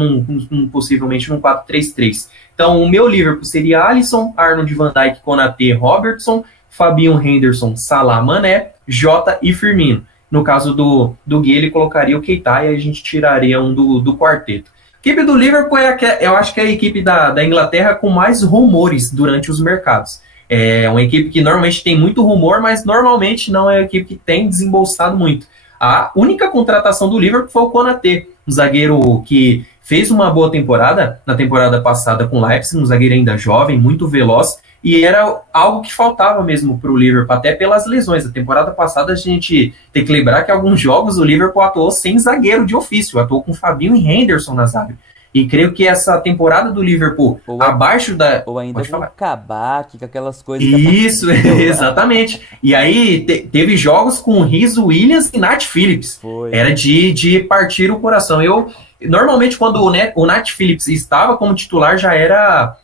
possivelmente num 4-3-3. Então o meu Liverpool seria Alisson, Arnold, Van Dijk, Konaté, Robertson, Fabinho, Henderson, Salah, Mané, Jota e Firmino. No caso do Gui, ele colocaria o Keita e a gente tiraria um do quarteto. A equipe do Liverpool eu acho que é a equipe da Inglaterra com mais rumores durante os mercados. É uma equipe que normalmente tem muito rumor, mas normalmente não é a equipe que tem desembolsado muito. A única contratação do Liverpool foi o Konaté, um zagueiro que fez uma boa temporada na temporada passada com o Leipzig, um zagueiro ainda jovem, muito veloz, e era algo que faltava mesmo para o Liverpool, até pelas lesões. A temporada passada a gente tem que lembrar que alguns jogos o Liverpool atuou sem zagueiro de ofício, atuou com Fabinho e Henderson na zaga. E creio que essa temporada do Liverpool, abaixo da... Ou ainda com o Kabak, com aquelas coisas... Isso, exatamente. E aí teve jogos com Rhys Williams e Nat Phillips. Foi. Era de partir o coração. Normalmente, quando o Nat Phillips estava como titular, já era...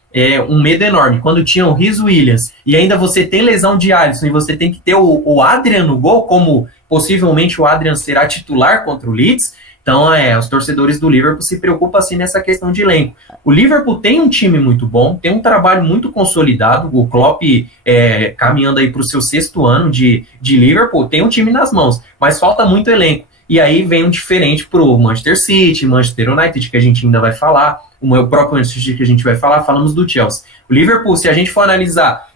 um medo enorme. Quando tinha o Rhys Williams e ainda você tem lesão de Alisson e você tem que ter o Adrian no gol, como possivelmente o Adrian será titular contra o Leeds, então os torcedores do Liverpool se preocupam assim nessa questão de elenco. O Liverpool tem um time muito bom, tem um trabalho muito consolidado, o Klopp caminhando aí para o seu 6º ano de Liverpool, tem um time nas mãos, mas falta muito elenco. E aí vem um diferente para o Manchester City, Manchester United, que a gente ainda vai falar, o próprio Manchester City que a gente vai falar, falamos do Chelsea. O Liverpool, se a gente for analisar,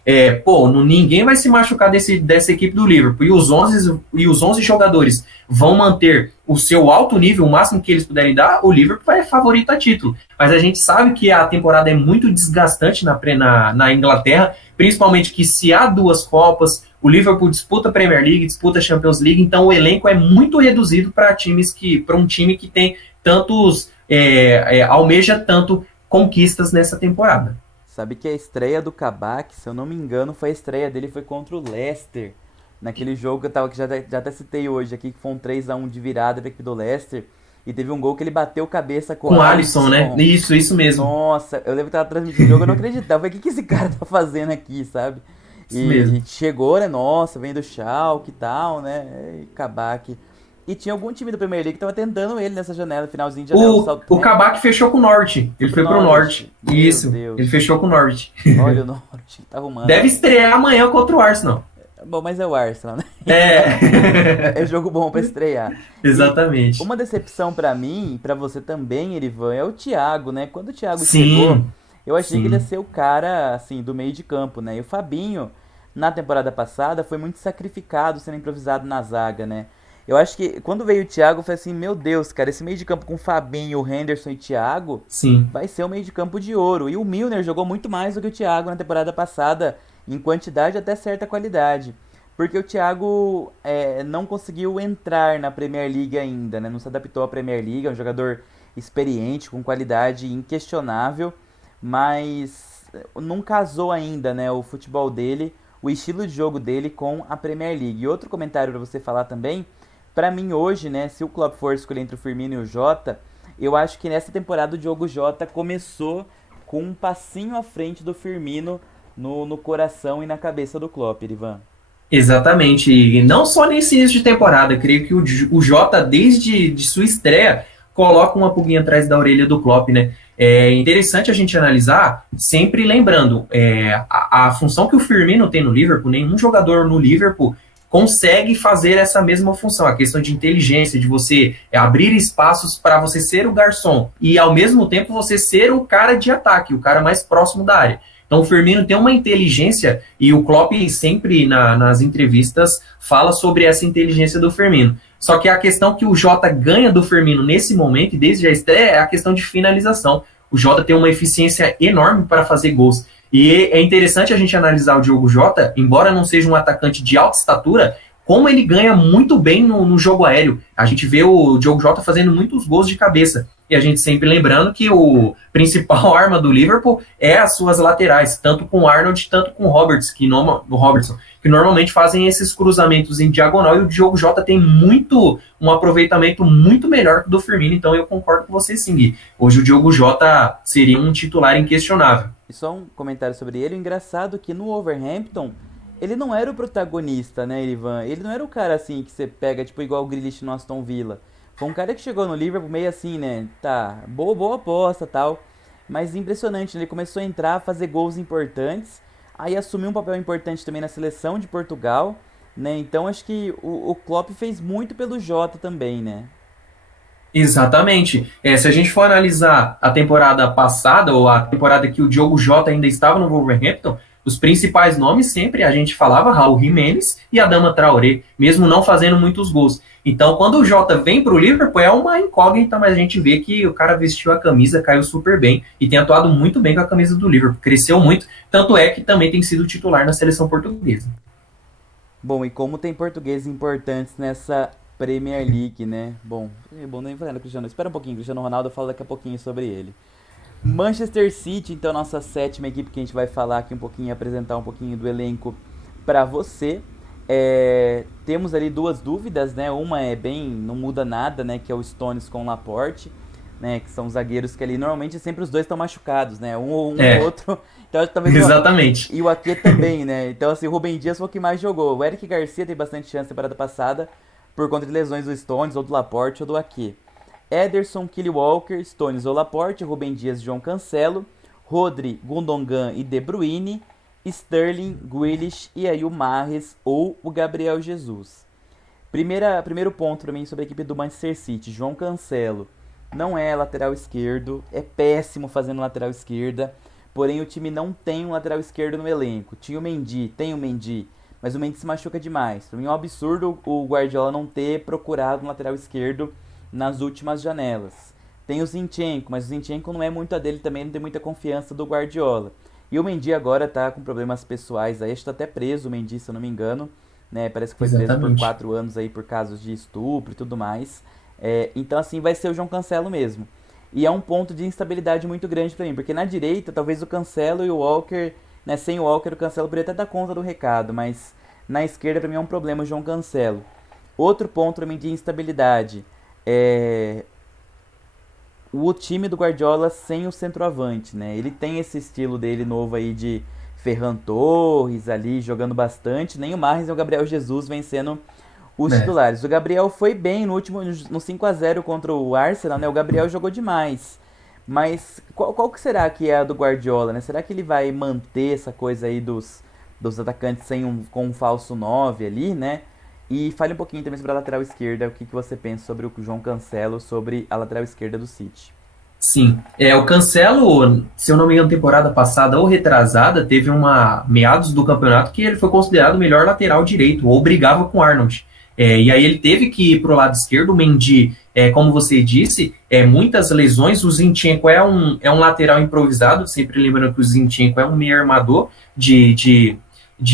ninguém vai se machucar dessa equipe do Liverpool, e os 11 jogadores vão manter o seu alto nível, o máximo que eles puderem dar, o Liverpool é favorito a título. Mas a gente sabe que a temporada é muito desgastante na Inglaterra, principalmente que se há 2 Copas, o Liverpool disputa a Premier League, disputa a Champions League, então o elenco é muito reduzido para um time que tem tantos... almeja tanto conquistas nessa temporada. Sabe que a estreia do Kabak, se eu não me engano, a estreia dele foi contra o Leicester. Naquele jogo que já até citei hoje aqui, que foi um 3-1 de virada da equipe do Leicester. E teve um gol que ele bateu cabeça com o Alisson, né? Isso mesmo. Nossa, eu lembro que tava transmitindo o jogo, eu não acreditava. O que esse cara tá fazendo aqui, sabe? E chegou, né? Nossa, vem do Schalke e tal, né? Kabak. E tinha algum time da Premier League que tava tentando ele nessa janela, finalzinho de janela. O Kabak fechou com o Norwich. Ele foi pro Norwich. Isso, Deus. Ele fechou com o Norwich. Olha o Norwich, tá arrumando. Deve estrear amanhã contra o Arsenal. Bom, mas é o Arsenal, né? É jogo bom pra estrear. Exatamente. E uma decepção pra mim, e pra você também, Erivan, é o Thiago, né? Quando o Thiago chegou, eu achei que ele ia ser o cara, assim, do meio de campo, né? E o Fabinho, na temporada passada, foi muito sacrificado, sendo improvisado na zaga, né? Eu acho que quando veio o Thiago, eu falei assim, meu Deus, cara, esse meio de campo com Fabinho, Henderson e Thiago vai ser um meio de campo de ouro. E o Milner jogou muito mais do que o Thiago na temporada passada, em quantidade até certa qualidade. Porque o Thiago não conseguiu entrar na Premier League ainda, né? Não se adaptou à Premier League, é um jogador experiente, com qualidade inquestionável, mas não casou ainda, né, o futebol dele, o estilo de jogo dele com a Premier League. E outro comentário para você falar também, pra mim hoje, né, se o Klopp for escolher entre o Firmino e o Jota, eu acho que nessa temporada o Diogo Jota começou com um passinho à frente do Firmino no coração e na cabeça do Klopp, Ivan. Exatamente, e não só nesse início de temporada, eu creio que o Jota, desde de sua estreia, coloca uma pulguinha atrás da orelha do Klopp, né? É interessante a gente analisar, sempre lembrando, a função que o Firmino tem no Liverpool, nenhum jogador no Liverpool consegue fazer essa mesma função, a questão de inteligência, de você abrir espaços para você ser o garçom e ao mesmo tempo você ser o cara de ataque, o cara mais próximo da área. Então o Firmino tem uma inteligência, e o Klopp sempre nas entrevistas fala sobre essa inteligência do Firmino. Só que a questão que o Jota ganha do Firmino nesse momento, e desde a estreia, é a questão de finalização. O Jota tem uma eficiência enorme para fazer gols. E é interessante a gente analisar o Diogo Jota, embora não seja um atacante de alta estatura, como ele ganha muito bem no jogo aéreo. A gente vê o Diogo Jota fazendo muitos gols de cabeça. E a gente sempre lembrando que o principal arma do Liverpool é as suas laterais, tanto com o Arnold, tanto com o Robertson, que normalmente fazem esses cruzamentos em diagonal, e o Diogo Jota tem um aproveitamento muito melhor que o do Firmino, então eu concordo com você sim, Gui. Hoje o Diogo Jota seria um titular inquestionável. E só um comentário sobre ele. O engraçado é que no Wolverhampton, ele não era o protagonista, né, Ivan? Ele não era o cara assim que você pega, tipo, igual o Grealish no Aston Villa. Foi um cara que chegou no Liverpool meio assim, né? Tá, boa aposta tal. Mas impressionante, né? Ele começou a entrar, fazer gols importantes. Aí assumiu um papel importante também na seleção de Portugal, né? Então acho que o Klopp fez muito pelo Jota também, né? Exatamente. Se a gente for analisar a temporada passada, ou a temporada que o Diogo Jota ainda estava no Wolverhampton, os principais nomes sempre a gente falava Raul Jimenez e Adama Traoré, mesmo não fazendo muitos gols. Então, quando o Jota vem para o Liverpool, é uma incógnita, mas a gente vê que o cara vestiu a camisa, caiu super bem e tem atuado muito bem com a camisa do Liverpool. Cresceu muito, tanto é que também tem sido titular na seleção portuguesa. Bom, e como tem portugueses importantes nessa Premier League, né? Bom, é bom nem falando, Cristiano. Espera um pouquinho, Cristiano Ronaldo, eu falo daqui a pouquinho sobre ele. Manchester City, então, nossa sétima equipe que a gente vai falar aqui um pouquinho, apresentar um pouquinho do elenco para você. Temos ali duas dúvidas, né? Uma é bem, não muda nada, né? Que é o Stones com o Laporte, né? Que são zagueiros que ali normalmente sempre os dois estão machucados, né? Um ou outro. Então, talvez Exatamente. E o Ake também, né? Então, assim, o Rubem Dias foi o que mais jogou. O Eric Garcia tem bastante chance na temporada passada por conta de lesões do Stones, ou do Laporte, ou do Ake. Ederson, Kyle Walker, Stones ou Laporte, Rubem Dias, João Cancelo, Rodri, Gundogan e De Bruyne, Sterling, Grealish e aí o Mahrez ou o Gabriel Jesus. Primeiro ponto para mim sobre a equipe do Manchester City. João Cancelo não é lateral esquerdo, é péssimo fazendo lateral esquerda, porém o time não tem um lateral esquerdo no elenco. Tinha o Mendy, tem o Mendy, mas o Mendy se machuca demais. Para mim é um absurdo o Guardiola não ter procurado um lateral esquerdo nas últimas janelas. Tem o Zinchenko, mas o Zinchenko não é muito a dele também, não tem muita confiança do Guardiola. E o Mendy agora tá com problemas pessoais aí, está até preso o Mendy, se eu não me engano, né? Parece que foi preso por 4 anos aí por casos de estupro e tudo mais. Então assim, vai ser o João Cancelo mesmo. E é um ponto de instabilidade muito grande para mim, porque na direita talvez o Cancelo e o Walker, né? Sem o Walker o Cancelo poderia até dar conta do recado, mas na esquerda para mim é um problema o João Cancelo. Outro ponto para mim de instabilidade é o time do Guardiola sem o centroavante, né? Ele tem esse estilo dele novo aí de Ferran Torres ali jogando bastante, nem o Mahrez nem o Gabriel Jesus vencendo os titulares. O Gabriel foi bem no 5-0 contra o Arsenal, né? O Gabriel jogou demais. Mas qual que será que é a do Guardiola, né? Será que ele vai manter essa coisa aí dos atacantes com um falso 9 ali, né? E fale um pouquinho também sobre a lateral esquerda, o que você pensa sobre o João Cancelo, sobre a lateral esquerda do City. Sim, o Cancelo, se eu não me engano, temporada passada ou retrasada, teve meados do campeonato que ele foi considerado o melhor lateral direito, ou brigava com o Arnold. E aí ele teve que ir para o lado esquerdo. O Mendy, como você disse, muitas lesões. O Zinchenko é um lateral improvisado, sempre lembrando que o Zinchenko é um meio armador de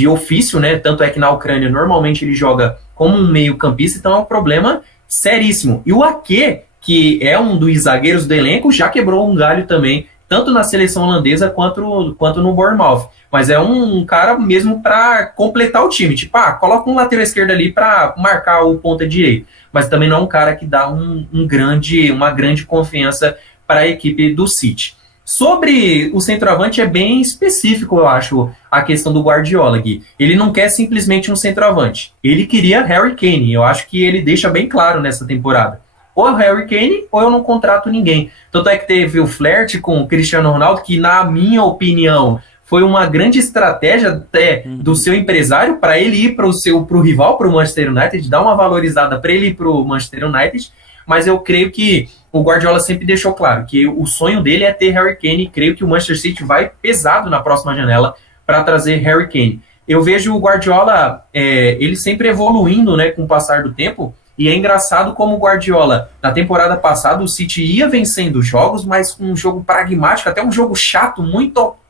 ofício, né? Tanto é que na Ucrânia normalmente ele joga como um meio campista, então é um problema seríssimo. E o Ake, que é um dos zagueiros do elenco, já quebrou um galho também, tanto na seleção holandesa quanto no Bournemouth. Mas é um cara mesmo para completar o time. Tipo, coloca um lateral esquerdo ali para marcar o ponta direito. Mas também não é um cara que dá uma grande confiança para a equipe do City. Sobre o centroavante é bem específico, eu acho, a questão do Guardiola, Gui. Ele não quer simplesmente um centroavante. Ele queria Harry Kane. Eu acho que ele deixa bem claro nessa temporada. Ou é o Harry Kane, ou eu não contrato ninguém. Tanto é que teve o flerte com o Cristiano Ronaldo, que na minha opinião foi uma grande estratégia até do seu empresário para ele ir para o rival, para o Manchester United, dar uma valorizada para ele ir para o Manchester United. Mas eu creio que o Guardiola sempre deixou claro que o sonho dele é ter Harry Kane, e creio que o Manchester City vai pesado na próxima janela para trazer Harry Kane. Eu vejo o Guardiola, ele sempre evoluindo, né, com o passar do tempo, e é engraçado como o Guardiola, na temporada passada, o City ia vencendo jogos, mas com um jogo pragmático, até um jogo chato,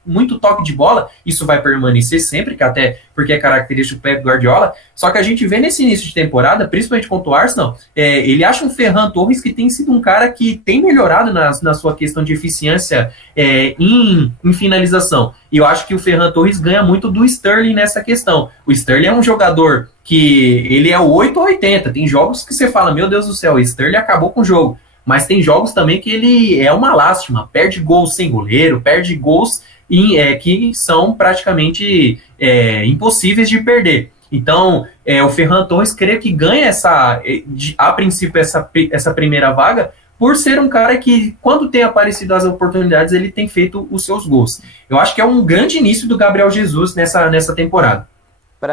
muito toque de bola, isso vai permanecer sempre, que até porque é característico do Pep Guardiola, só que a gente vê nesse início de temporada, principalmente contra o Arsenal, ele acha um Ferran Torres que tem sido um cara que tem melhorado na sua questão de eficiência em finalização, e eu acho que o Ferran Torres ganha muito do Sterling nessa questão. O Sterling é um jogador que ele é o 8 ou 80, tem jogos que você fala, meu Deus do céu, o Sterling acabou com o jogo, mas tem jogos também que ele é uma lástima, perde gols sem goleiro, perde gols que são praticamente impossíveis de perder. Então, o Ferran Torres creio que ganha a princípio essa primeira vaga por ser um cara que, quando tem aparecido as oportunidades, ele tem feito os seus gols. Eu acho que é um grande início do Gabriel Jesus nessa temporada.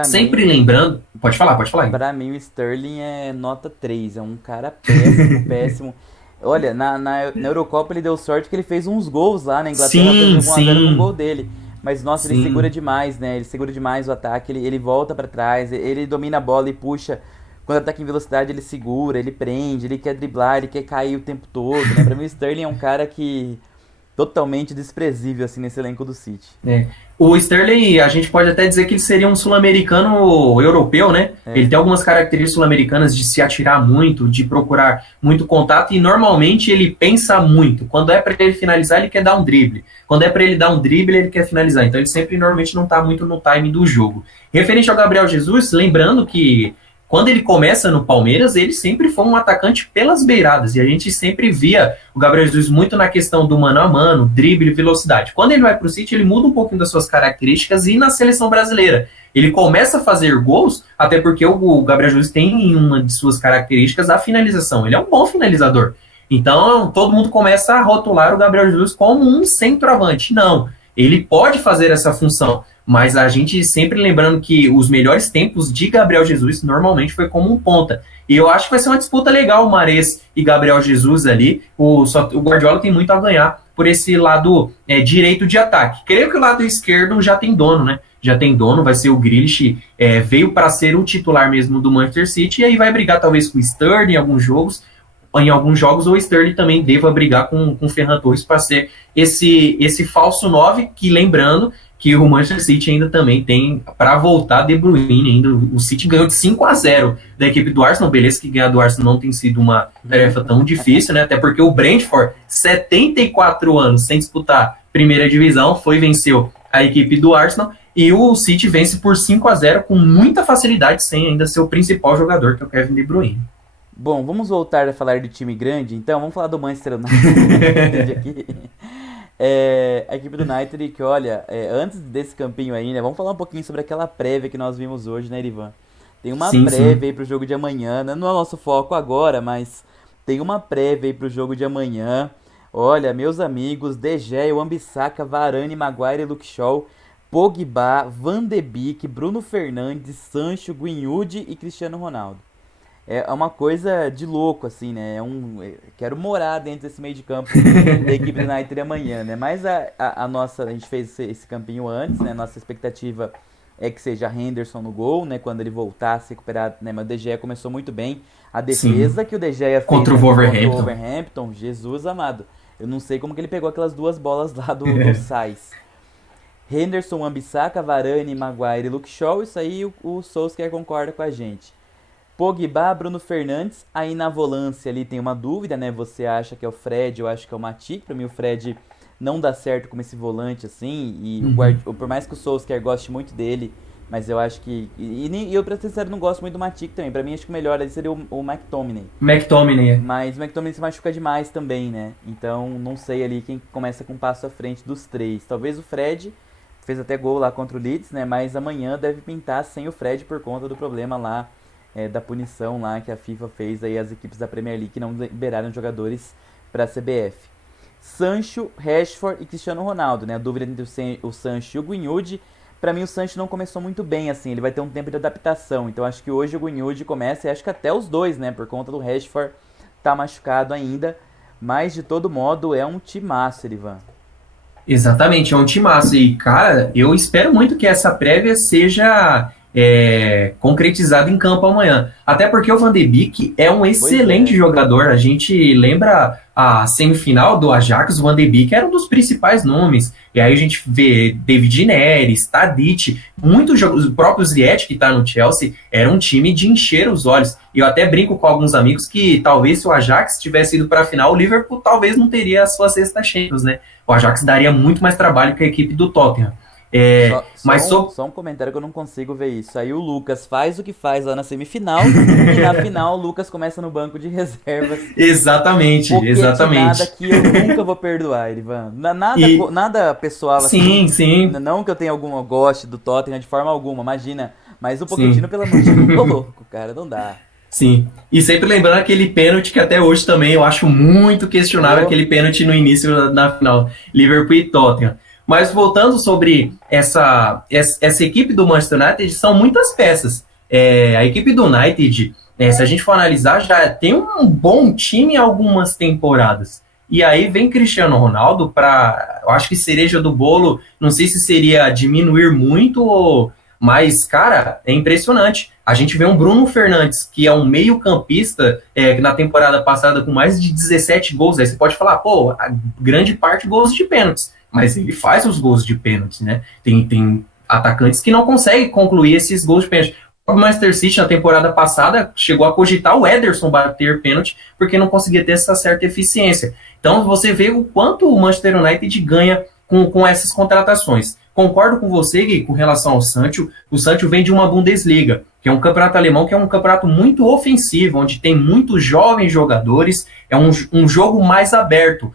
Sempre lembrando... Pode falar. Pra mim, o Sterling é nota 3, é um cara péssimo, péssimo. Olha, na Eurocopa ele deu sorte que ele fez uns gols lá na Inglaterra, fez 1x0 com o gol dele. Mas, nossa, ele segura demais, né? Ele segura demais o ataque, ele volta pra trás, ele domina a bola e puxa. Quando ataca em velocidade, ele segura, ele prende, ele quer driblar, ele quer cair o tempo todo, né? Pra mim, o Sterling é um cara que... totalmente desprezível, assim, nesse elenco do City. O Sterling, a gente pode até dizer que ele seria um sul-americano europeu, né? Ele tem algumas características sul-americanas de se atirar muito, de procurar muito contato, e normalmente ele pensa muito. Quando é para ele finalizar, ele quer dar um drible. Quando é para ele dar um drible, ele quer finalizar. Então ele sempre, normalmente, não está muito no time do jogo. Referente ao Gabriel Jesus, lembrando que quando ele começa no Palmeiras, ele sempre foi um atacante pelas beiradas, e a gente sempre via o Gabriel Jesus muito na questão do mano a mano, drible e velocidade. Quando ele vai para o City, ele muda um pouquinho das suas características, e na seleção brasileira ele começa a fazer gols, até porque o Gabriel Jesus tem uma de suas características a finalização, ele é um bom finalizador. Então todo mundo começa a rotular o Gabriel Jesus como um centroavante. Não, ele pode fazer essa função, mas a gente sempre lembrando que os melhores tempos de Gabriel Jesus normalmente foi como um ponta. E eu acho que vai ser uma disputa legal, Mahrez e Gabriel Jesus ali. O Guardiola tem muito a ganhar por esse lado direito de ataque. Creio que o lado esquerdo já tem dono, né? Já tem dono, vai ser o Grealish, veio para ser o titular mesmo do Manchester City, e aí vai brigar talvez com o Sterling em alguns jogos, ou o Sterling também deva brigar com o Ferran Torres para ser esse falso 9, que lembrando que o Manchester City ainda também tem para voltar De Bruyne ainda. O City ganhou de 5-0 da equipe do Arsenal, beleza que ganhar do Arsenal não tem sido uma tarefa tão difícil, né? Até porque o Brentford, 74 anos sem disputar primeira divisão, venceu a equipe do Arsenal, e o City vence por 5-0 com muita facilidade, sem ainda ser o principal jogador, que é o Kevin De Bruyne. Bom, vamos voltar a falar de time grande, então vamos falar do Manchester United aqui. A equipe do United que, olha, antes desse campinho aí, né, vamos falar um pouquinho sobre aquela prévia que nós vimos hoje, né, Erivan? Tem uma prévia aí pro jogo de amanhã, né? Não é o nosso foco agora, mas tem uma prévia aí pro jogo de amanhã. Olha, meus amigos, De Gea, Wan-Bissaka, Varane, Maguire, Luke Shaw, Pogba, Van de Beek, Bruno Fernandes, Sancho, Greenwood e Cristiano Ronaldo. É uma coisa de louco, assim, né? Quero morar dentro desse meio de campo da equipe do United amanhã, né? Mas a gente fez esse campinho antes, né? Nossa expectativa é que seja Henderson no gol, né? Quando ele voltar a se recuperar, né? Mas o De Gea começou muito bem. A defesa que o De Gea fez contra o Wolverhampton, Jesus amado. Eu não sei como que ele pegou aquelas duas bolas lá do Sainz. Henderson, Wan-Bissaka, Varane, Maguire e Luke Shaw, isso aí o Solskjaer concorda com a gente. Pogba, Bruno Fernandes, aí na volância ali tem uma dúvida, né? Você acha que é o Fred, eu acho que é o Matip. Pra mim o Fred não dá certo como esse volante assim, e por mais que o Solskjaer goste muito dele, mas eu acho que... E eu, pra ser sincero, não gosto muito do Matip também. Pra mim acho que o melhor ali seria o McTominay. Mas o McTominay se machuca demais também, né? Então não sei ali quem começa com um passo à frente dos três. Talvez o Fred, fez até gol lá contra o Leeds, né? Mas amanhã deve pintar sem o Fred por conta do problema lá, da punição lá que a FIFA fez aí às equipes da Premier League que não liberaram jogadores para a CBF. Sancho, Rashford e Cristiano Ronaldo, né? A dúvida entre o Sancho e o Greenwood. Para mim o Sancho não começou muito bem, assim, ele vai ter um tempo de adaptação. Então acho que hoje o Greenwood começa, e acho que até os dois, né? Por conta do Rashford tá machucado ainda. Mas de todo modo é um timaço, Erivan. Exatamente, é um timaço. E, cara, eu espero muito que essa prévia seja concretizada em campo amanhã. Até porque o Van de Beek é um Pois excelente é. jogador. A gente lembra a semifinal do Ajax, o Van de Beek era um dos principais nomes. E aí a gente vê David Neres, Tadic, muitos jogos, o próprio Ziyech, que está no Chelsea, era um time de encher os olhos. E eu até brinco com alguns amigos que talvez se o Ajax tivesse ido para a final, o Liverpool talvez não teria a sua sexta Champions, né? O Ajax daria muito mais trabalho que a equipe do Tottenham. Só um comentário que eu não consigo ver isso. Aí o Lucas faz o que faz lá na semifinal e na final o Lucas começa no banco de reservas. Exatamente, Nada exatamente. que eu nunca vou perdoar, Ivan. Nada, E nada pessoal assim. sim, sim, Não que eu tenha alguma goste do Tottenham de forma alguma, imagina. Mas o sim, Pochettino, pelo amor de Deus, tô louco, cara, não dá. sim. E sempre lembrando aquele pênalti que até hoje também eu acho muito questionável Ô, aquele pênalti no início da final, Liverpool e Tottenham. Mas voltando sobre essa equipe do Manchester United, são muitas peças. A equipe do United, se a gente for analisar, já tem um bom time em algumas temporadas. E aí vem Cristiano Ronaldo para, eu acho que cereja do bolo, não sei se seria diminuir muito ou mas, cara, é impressionante. A gente vê um Bruno Fernandes, que é um meio-campista, na temporada passada com mais de 17 gols. Aí você pode falar, pô, a grande parte gols de pênaltis. Mas ele faz os gols de pênaltis, né? Tem atacantes que não conseguem concluir esses gols de pênalti. O Manchester City, na temporada passada, chegou a cogitar o Ederson bater pênalti porque não conseguia ter essa certa eficiência. Então, você vê o quanto o Manchester United ganha com essas contratações. Concordo com você, Gui, com relação ao Sancho. O Sancho vem de uma Bundesliga, que é um campeonato alemão, que é um campeonato muito ofensivo, onde tem muitos jovens jogadores, é um jogo mais aberto,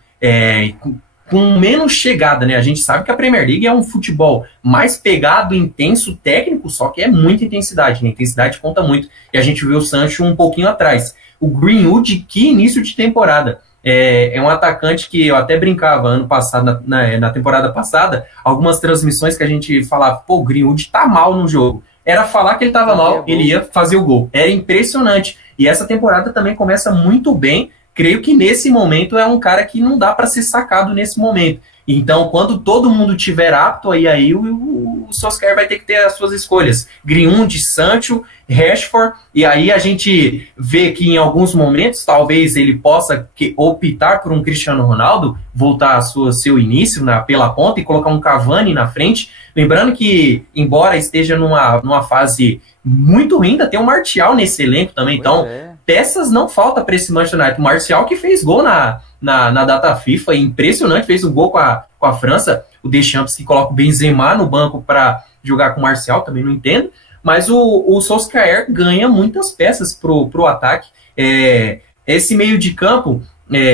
com menos chegada, né? A gente sabe que a Premier League é um futebol mais pegado, intenso, técnico, só que é muita intensidade, né? A intensidade conta muito. E a gente vê o Sancho um pouquinho atrás. O Greenwood, que início de temporada. É um atacante que eu até brincava ano passado, na temporada passada, algumas transmissões que a gente falava, pô, o Greenwood tá mal no jogo. Era falar que ele tava mal, ele ia fazer o gol. Era impressionante. E essa temporada também começa muito bem. Creio que nesse momento é um cara que não dá para ser sacado nesse momento. Então, quando todo mundo tiver apto, aí o Solskjaer vai ter que ter as suas escolhas. Greenwood, Sancho, Rashford, e aí a gente vê que em alguns momentos talvez ele possa optar por um Cristiano Ronaldo, voltar ao seu início pela ponta e colocar um Cavani na frente. Lembrando que, embora esteja numa fase muito ruim, ainda tem um Martial nesse elenco também. Então, peças não falta para esse Manchester United. O Martial que fez gol na data FIFA, impressionante, fez um gol com a França. O Deschamps que coloca o Benzema no banco para jogar com o Martial, também não entendo. Mas o Solskjaer ganha muitas peças pro ataque. Esse meio de campo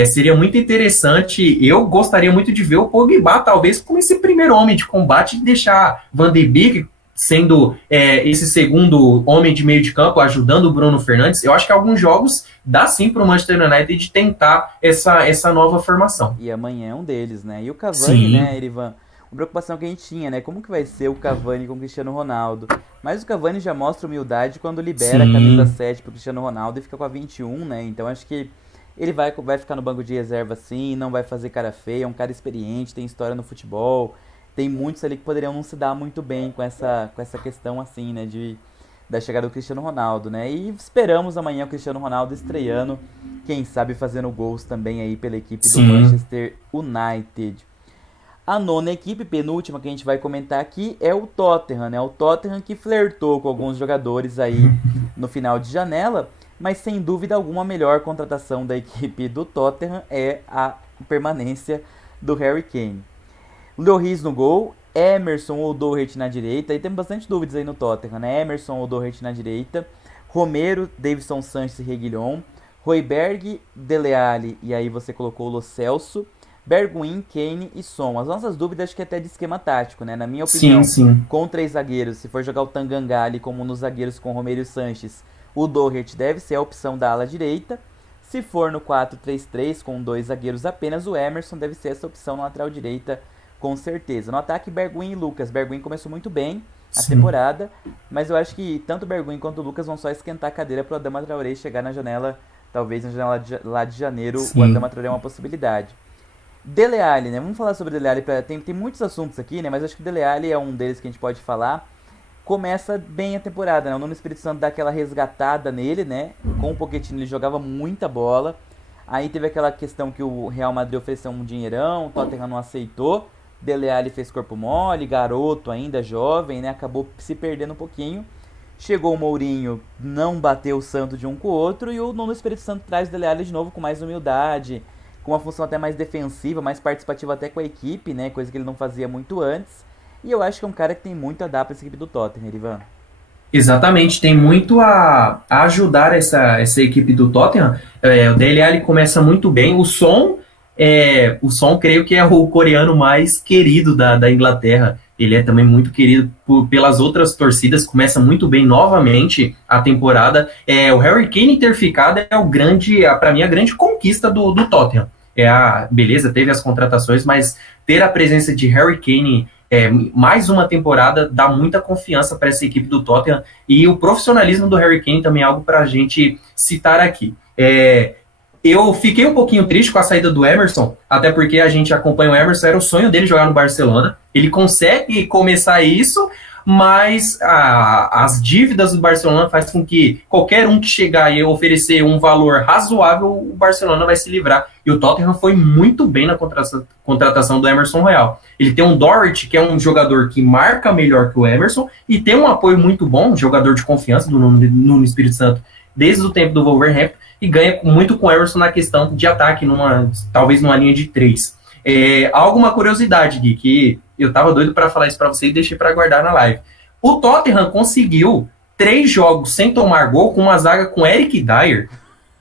seria muito interessante. Eu gostaria muito de ver o Pogba, talvez, como esse primeiro homem de combate, e deixar Van de Beek sendo esse segundo homem de meio de campo, ajudando o Bruno Fernandes. Eu acho que alguns jogos dá sim para o Manchester United tentar essa nova formação. E amanhã é um deles, né? E o Cavani, Sim. né, Erivan? Uma preocupação que a gente tinha, né? Como que vai ser o Cavani com o Cristiano Ronaldo? Mas o Cavani já mostra humildade quando libera a camisa Sim. 7 pro Cristiano Ronaldo e fica com a 21, né? Então acho que ele vai ficar no banco de reserva sim, não vai fazer cara feia, é um cara experiente, tem história no futebol. Tem muitos ali que poderiam não se dar muito bem com essa questão assim, né? Da chegada do Cristiano Ronaldo, né? E esperamos amanhã o Cristiano Ronaldo estreando, quem sabe fazendo gols também aí pela equipe do Sim. Manchester United. A nona equipe, penúltima que a gente vai comentar aqui, é o Tottenham, né? O Tottenham que flertou com alguns jogadores aí no final de janela, mas sem dúvida alguma a melhor contratação da equipe do Tottenham é a permanência do Harry Kane. Lloris no gol, Emerson ou Doherty na direita, e tem bastante dúvidas aí no Tottenham, né? Emerson ou Doherty na direita, Romero, Davinson Sanchez e Reguilon, Højbjerg, Dele Alli, e aí você colocou o Lo Celso, Bergwijn, Kane e Son. As nossas dúvidas acho que é até de esquema tático, né? Na minha Sim, opinião, sim. com três zagueiros, se for jogar o Tanganga ali como nos zagueiros com Romero e Sanches, o Doherty deve ser a opção da ala direita. Se for no 4-3-3 com dois zagueiros apenas, o Emerson deve ser essa opção na lateral direita, com certeza. No ataque, Bergwijn e Lucas. Bergwijn começou muito bem a Sim. temporada, mas eu acho que tanto o Bergwijn quanto o Lucas vão só esquentar a cadeira para o Adama Traoré chegar na janela talvez na janela lá de janeiro o Sim. Adama Traoré é uma possibilidade. Dele Alli, né? Vamos falar sobre Dele Alli. Tem muitos assuntos aqui, né? Mas acho que o Dele Alli é um deles que a gente pode falar. Começa bem a temporada, né? O Nuno Espírito Santo dá aquela resgatada nele, né? Com o Pochettino ele jogava muita bola. Aí teve aquela questão que o Real Madrid ofereceu um dinheirão, o Tottenham não aceitou. Dele Alli fez corpo mole, garoto ainda, jovem, né? Acabou se perdendo um pouquinho. Chegou o Mourinho, não bateu o santo de um com o outro. E o Nuno Espírito Santo traz o Dele Alli de novo com mais humildade, com uma função até mais defensiva, mais participativa até com a equipe, né? Coisa que ele não fazia muito antes. E eu acho que é um cara que tem muito a dar para essa equipe do Tottenham, Ivan. Exatamente, tem muito a ajudar essa equipe do Tottenham. O Dele Alli começa muito bem. O Son, creio que é o coreano mais querido da Inglaterra. Ele é também muito querido pelas outras torcidas. Começa muito bem novamente a temporada. O Harry Kane ter ficado é para mim, a grande conquista do Tottenham. Beleza, teve as contratações, mas ter a presença de Harry Kane mais uma temporada dá muita confiança para essa equipe do Tottenham, e o profissionalismo do Harry Kane também é algo para a gente citar aqui. Eu fiquei um pouquinho triste com a saída do Emerson, até porque a gente acompanha o Emerson, era o sonho dele jogar no Barcelona, ele consegue começar isso, mas as dívidas do Barcelona faz com que qualquer um que chegar e oferecer um valor razoável, o Barcelona vai se livrar. E o Tottenham foi muito bem na contratação do Emerson Royal. Ele tem um Doherty, que é um jogador que marca melhor que o Emerson, e tem um apoio muito bom, um jogador de confiança do Nuno Espírito Santo, desde o tempo do Wolverhampton, e ganha muito com o Emerson na questão de ataque, talvez numa linha de 3. Há alguma curiosidade, Gui, que eu tava doido para falar isso para você e deixei para guardar na live. O Tottenham conseguiu 3 jogos sem tomar gol com uma zaga com Eric Dyer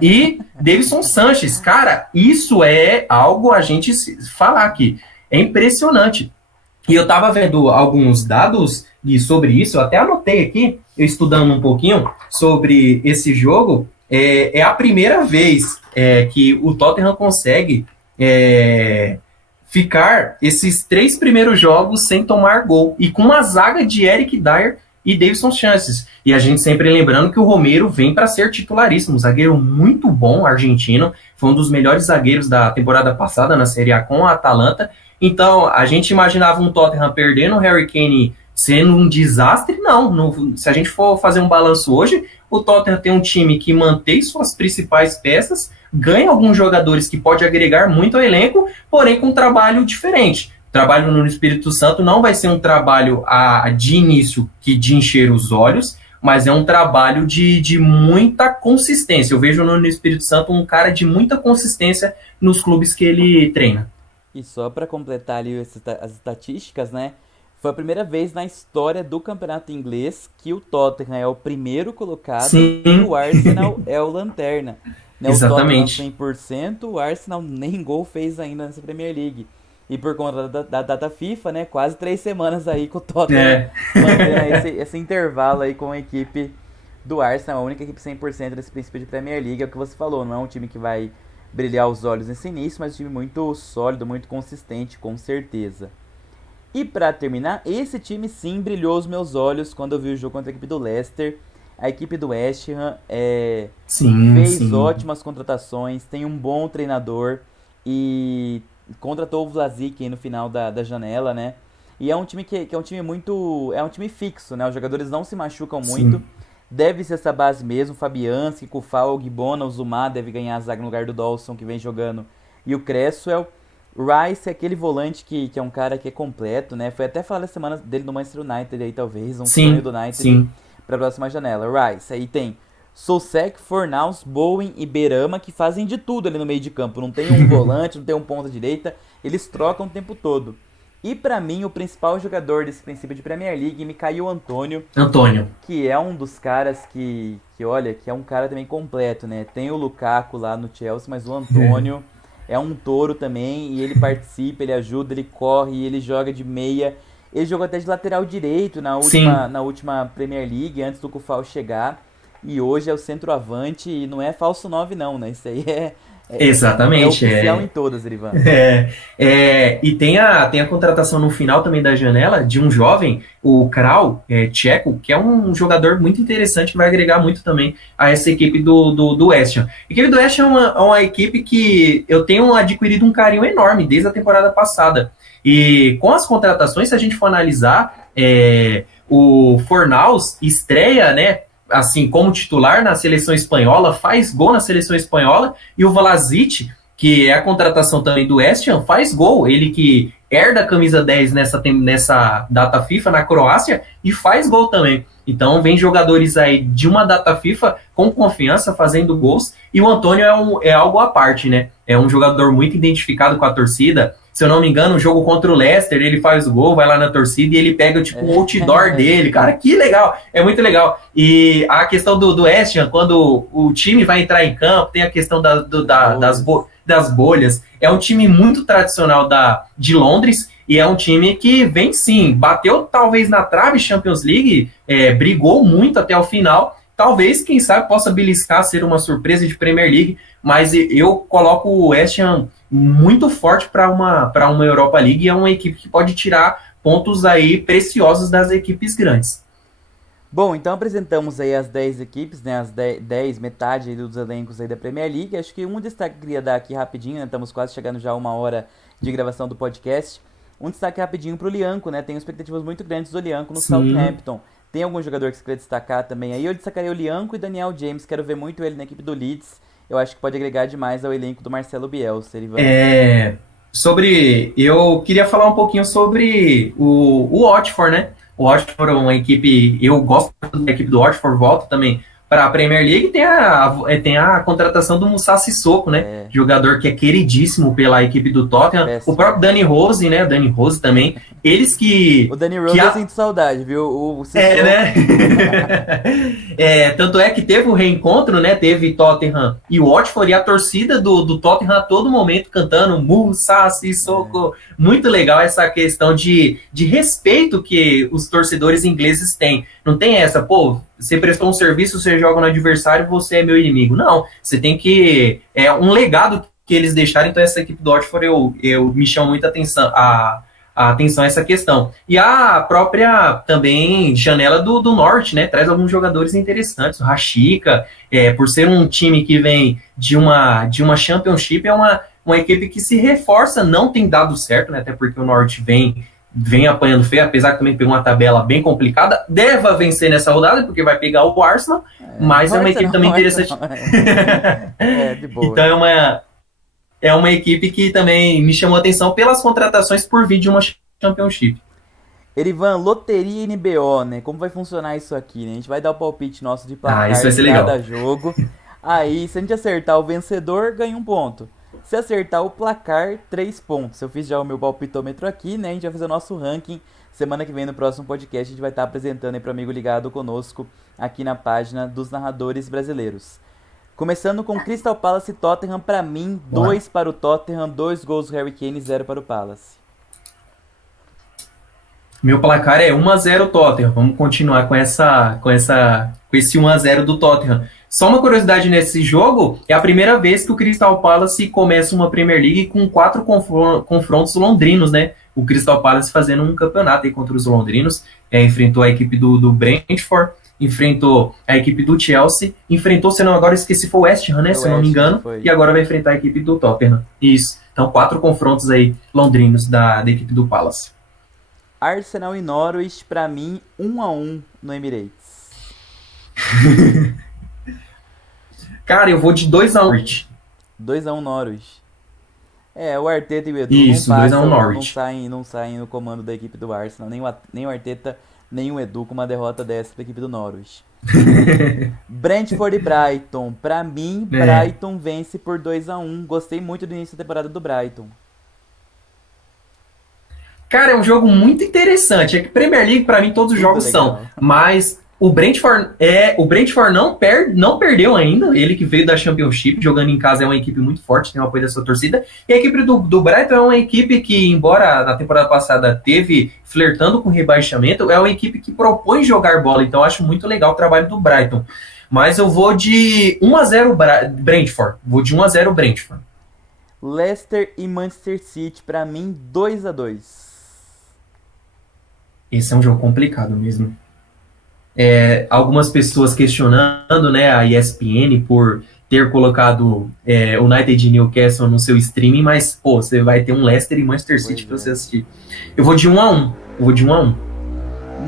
e Davinson Sanchez. Cara, isso é algo a gente falar aqui. É impressionante. E eu tava vendo alguns dados sobre isso, eu até anotei aqui, eu estudando um pouquinho sobre esse jogo. É a primeira vez que o Tottenham consegue ficar esses 3 primeiros jogos sem tomar gol, e com uma zaga de Eric Dyer e Davinson Sanchez. E a gente sempre lembrando que o Romero vem para ser titularíssimo, um zagueiro muito bom, argentino, foi um dos melhores zagueiros da temporada passada na Série A com a Atalanta. Então, a gente imaginava um Tottenham perdendo, o Harry Kane sendo um desastre. Não, se a gente for fazer um balanço hoje, o Tottenham tem um time que mantém suas principais peças, ganha alguns jogadores que pode agregar muito ao elenco, porém com um trabalho diferente. O trabalho no Espírito Santo não vai ser um trabalho de início de encher os olhos, mas é um trabalho de muita consistência. Eu vejo no Espírito Santo um cara de muita consistência nos clubes que ele treina. E só para completar ali as estatísticas, né? Foi a primeira vez na história do campeonato inglês que o Tottenham é o primeiro colocado e Sim, o Arsenal é o lanterna. Né, o Tottenham exatamente. 100%, o Arsenal nem gol fez ainda nessa Premier League. E por conta da data FIFA, né, quase 3 semanas aí com o Tottenham É, mantendo esse intervalo aí com a equipe do Arsenal, a única equipe 100% desse princípio de Premier League. É o que você falou, não é um time que vai brilhar os olhos nesse início, mas um time muito sólido, muito consistente, com certeza. E pra terminar, esse time sim brilhou os meus olhos quando eu vi o jogo contra a equipe do Leicester. A equipe do West Ham sim, fez sim. ótimas contratações, tem um bom treinador e contratou o Vlasic aí no final da janela, né? E é um time que é um time muito. É um time fixo, né? Os jogadores não se machucam muito. Sim. Deve ser essa base mesmo. Fabianski, Kufal, Ogbonna, o Zuma deve ganhar a zaga no lugar do Dawson, que vem jogando. E o Cresswell. Rice é aquele volante que é um cara que é completo, né? Foi até falar essa semana dele no Manchester United aí, talvez. Um sonho Sim, do United sim. para a próxima janela. Rice, aí tem Soucek, Fornals, Bowen e Berama, que fazem de tudo ali no meio de campo. Não tem um volante, não tem um ponta direita. Eles trocam o tempo todo. E pra mim, o principal jogador desse princípio de Premier League, Mikael Antônio, Antônio. que é um dos caras que olha, que é um cara também completo, né? Tem o Lukaku lá no Chelsea, mas o Antônio é um touro também, e ele participa, ele ajuda, ele corre, ele joga de meia. Ele jogou até de lateral direito Sim, na última Premier League, antes do Kufal chegar. E hoje é o centroavante, e não é falso 9 não, né? Isso aí É Exatamente, oficial em todas, Erivan. e tem a contratação no final também da janela de um jovem, o Kral, tcheco, que é um jogador muito interessante que vai agregar muito também a essa equipe do West Ham. A equipe do West Ham é uma equipe que eu tenho adquirido um carinho enorme desde a temporada passada. E com as contratações, se a gente for analisar, o Fornals estreia, né, assim, como titular na seleção espanhola, faz gol na seleção espanhola, e o Vlasic, que é a contratação também do West Ham, faz gol. Ele que herda a camisa 10 nessa data FIFA na Croácia e faz gol também. Então vem jogadores aí de uma data FIFA com confiança fazendo gols, e o Antônio é algo à parte, né? É um jogador muito identificado com a torcida. Se eu não me engano, o jogo contra o Leicester, ele faz o gol, vai lá na torcida e ele pega tipo o outdoor dele. Cara, que legal! É muito legal. E a questão do West Ham, quando o time vai entrar em campo, tem a questão das bolhas. É um time muito tradicional de Londres, e é um time que vem sim, bateu talvez na trave Champions League, brigou muito até o final. Talvez, quem sabe, possa beliscar, ser uma surpresa de Premier League, mas eu coloco o West Ham muito forte para uma Europa League, e é uma equipe que pode tirar pontos aí preciosos das equipes grandes. Bom, então apresentamos aí as 10 equipes, né, as 10, metade aí dos elencos aí da Premier League. Acho que um destaque que eu queria dar aqui rapidinho, né, estamos quase chegando já a 1 hora de gravação do podcast. Um destaque rapidinho pro Lianco, né, tenho expectativas muito grandes do Lianco no Southampton. Tem algum jogador que você quer destacar também aí? Eu destacaria o Lianco e Daniel James, quero ver muito ele na equipe do Leeds. Eu acho que pode agregar demais ao elenco do Marcelo Bielsa. Eu queria falar um pouquinho sobre o Watford, né? O Watford é uma equipe, eu gosto da equipe do Watford, volta também para a Premier League. Tem a contratação do Moussa Sissoko, né? Jogador que é queridíssimo pela equipe do Tottenham. O próprio Dani Rose, né? Dani Rose também. Eles que... O Dani Rose eu sinto saudade, viu? O Sissoko... né? Tanto é que teve o reencontro, né? Teve Tottenham e Watford, e a torcida do Tottenham a todo momento cantando Moussa Sissoko. Muito legal essa questão de respeito que os torcedores ingleses têm. Não tem essa, pô, você prestou um serviço, você joga no adversário, você é meu inimigo. Não, você tem que... É um legado que eles deixaram. Então essa equipe do Watford eu me chama muita atenção a atenção a essa questão. E a própria também janela do Norte, né? Traz alguns jogadores interessantes. O Rashica, por ser um time que vem de uma Championship, é uma equipe que se reforça, não tem dado certo, né? Até porque o Norte vem apanhando feio, apesar que também pegou uma tabela bem complicada. Deve vencer nessa rodada, porque vai pegar o Arsenal, mas é uma equipe também interessante. De boa. Então é uma equipe que também me chamou a atenção pelas contratações por vir de uma Championship. Erivan, loteria NBO, né? Como vai funcionar isso aqui, né? A gente vai dar o palpite nosso de placar isso vai ser de cada legal. jogo. Aí, se a gente acertar o vencedor, ganha 1 ponto. Se acertar o placar, 3 pontos. Eu fiz já o meu palpitômetro aqui, né? A gente vai fazer o nosso ranking. Semana que vem, no próximo podcast, a gente vai estar apresentando aí para o amigo ligado conosco aqui na página dos narradores brasileiros. Começando com Crystal Palace e Tottenham, para mim, 2 para o Tottenham, 2 gols do Harry Kane, 0 para o Palace. Meu placar é 1-0 Tottenham. Vamos continuar com esse 1-0 do Tottenham. Só uma curiosidade nesse jogo, é a primeira vez que o Crystal Palace começa uma Premier League com 4 confrontos londrinos, né? O Crystal Palace fazendo um campeonato aí contra os londrinos, enfrentou a equipe do Brentford, enfrentou a equipe do Chelsea, enfrentou, se não, agora esqueci, foi o West Ham, né? Se eu não me engano, e agora vai enfrentar a equipe do Tottenham. Isso. Então, 4 confrontos aí londrinos da equipe do Palace. Arsenal e Norwich, pra mim, 1-1 no Emirates. Cara, eu vou de 2-1 Norwich. 2-1 Norwich. O Arteta e o Edu Isso, não saem no comando da equipe do Arsenal. Nem o Arteta, nem o Edu com uma derrota dessa da equipe do Norwich. Brentford e Brighton. Pra mim, Brighton vence por 2-1. Gostei muito do início da temporada do Brighton. Cara, é um jogo muito interessante. É que Premier League, pra mim, todos os jogos são. Mas O Brentford não perdeu ainda, ele que veio da Championship, jogando em casa é uma equipe muito forte, tem o apoio da sua torcida, e a equipe do Brighton é uma equipe que, embora na temporada passada teve flertando com rebaixamento, é uma equipe que propõe jogar bola, então eu acho muito legal o trabalho do Brighton. Mas eu vou de 1-0 Brentford, Brentford. Leicester e Manchester City, pra mim, 2-2. Esse é um jogo complicado mesmo. Algumas pessoas questionando, né, a ESPN por ter colocado United e Newcastle no seu streaming, mas, pô, você vai ter um Leicester e Manchester City pra você assistir. Eu vou de 1-1.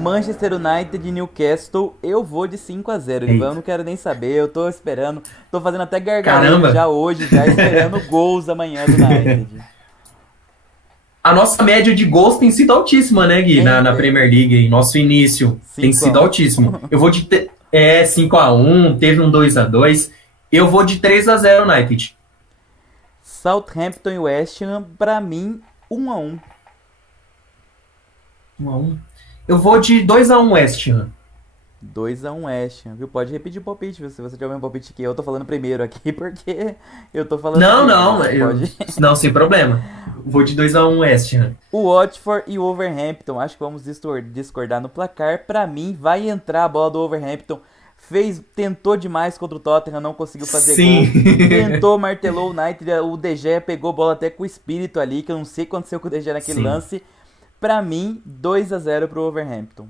Manchester United e Newcastle, eu vou de 5-0. Ivan, eu não quero nem saber, eu tô esperando. Tô fazendo até gargalo já hoje, já esperando gols amanhã do United. A nossa média de gols tem sido altíssima, né, Gui? Na Premier League, em nosso início. Tem sido altíssimo. Eu vou de 5-1, teve um 2-2. Eu vou de 3-0 United. Southampton e West Ham, pra mim, 1-1. 1-1. Eu vou de 2-1 West Ham. 2-1 West Ham, viu? Pode repetir o palpite, se você tiver o mesmo palpite que eu tô falando primeiro aqui, porque eu tô falando... Não, sem problema. Vou de 2-1 West Ham. O Watford e o Wolverhampton, acho que vamos discordar no placar. Pra mim, vai entrar a bola do Wolverhampton. Tentou demais contra o Tottenham, não conseguiu fazer gol. Tentou, martelou o United, o De Gea pegou a bola até com o espírito ali, que eu não sei o que aconteceu com o De Gea naquele lance. Pra mim, 2-0 pro Wolverhampton.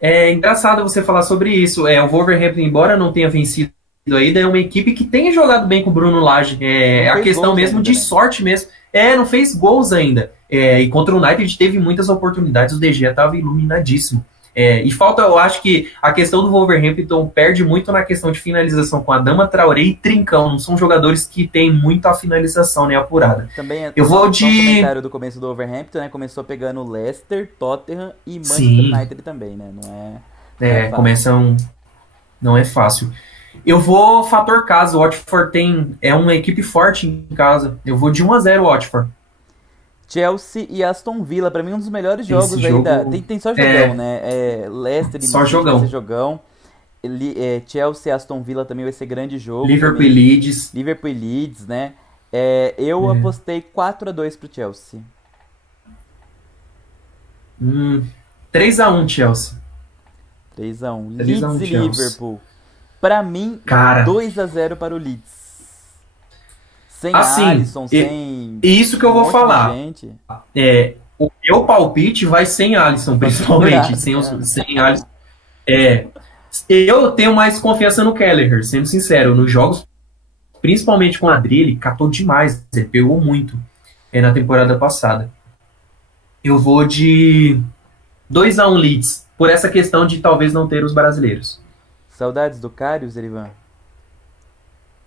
É engraçado você falar sobre isso. O Wolverhampton, embora não tenha vencido ainda, é uma equipe que tem jogado bem com o Bruno Lage. É a questão mesmo ainda, de sorte mesmo. Não fez gols ainda. E contra o United teve muitas oportunidades, o De Gea estava iluminadíssimo. E falta, eu acho que a questão do Wolverhampton perde muito na questão de finalização com Adama Traoré e Trincão. Não são jogadores que têm muito a finalização, né, apurada. Também eu vou de... um comentário do começo do Wolverhampton, né? Começou pegando Leicester, Tottenham e Manchester United também, né? Não é começam... Não é fácil. Eu vou fator casa. O Watford é uma equipe forte em casa. Eu vou de 1-0 Watford. Chelsea e Aston Villa, pra mim um dos melhores jogos aí tem só jogão, né? Leicester e só jogão. Vai ser jogão. Chelsea e Aston Villa também vai ser grande jogo. Liverpool e Leeds, né? Eu apostei 4-2 pro Chelsea. 3-1 Chelsea. 3-1. Leeds e Liverpool. Pra mim, 2-0 para o Leeds. Sem Alisson, sem... Isso que eu vou falar. O meu palpite vai sem Alisson, principalmente. Sem Alisson. Eu tenho mais confiança no Kelleher, sendo sincero. Nos jogos, principalmente com o Madrid, ele catou demais. Ele pegou muito na temporada passada. Eu vou de 2-1 Leeds, por essa questão de talvez não ter os brasileiros. Saudades do Karius, Erivan?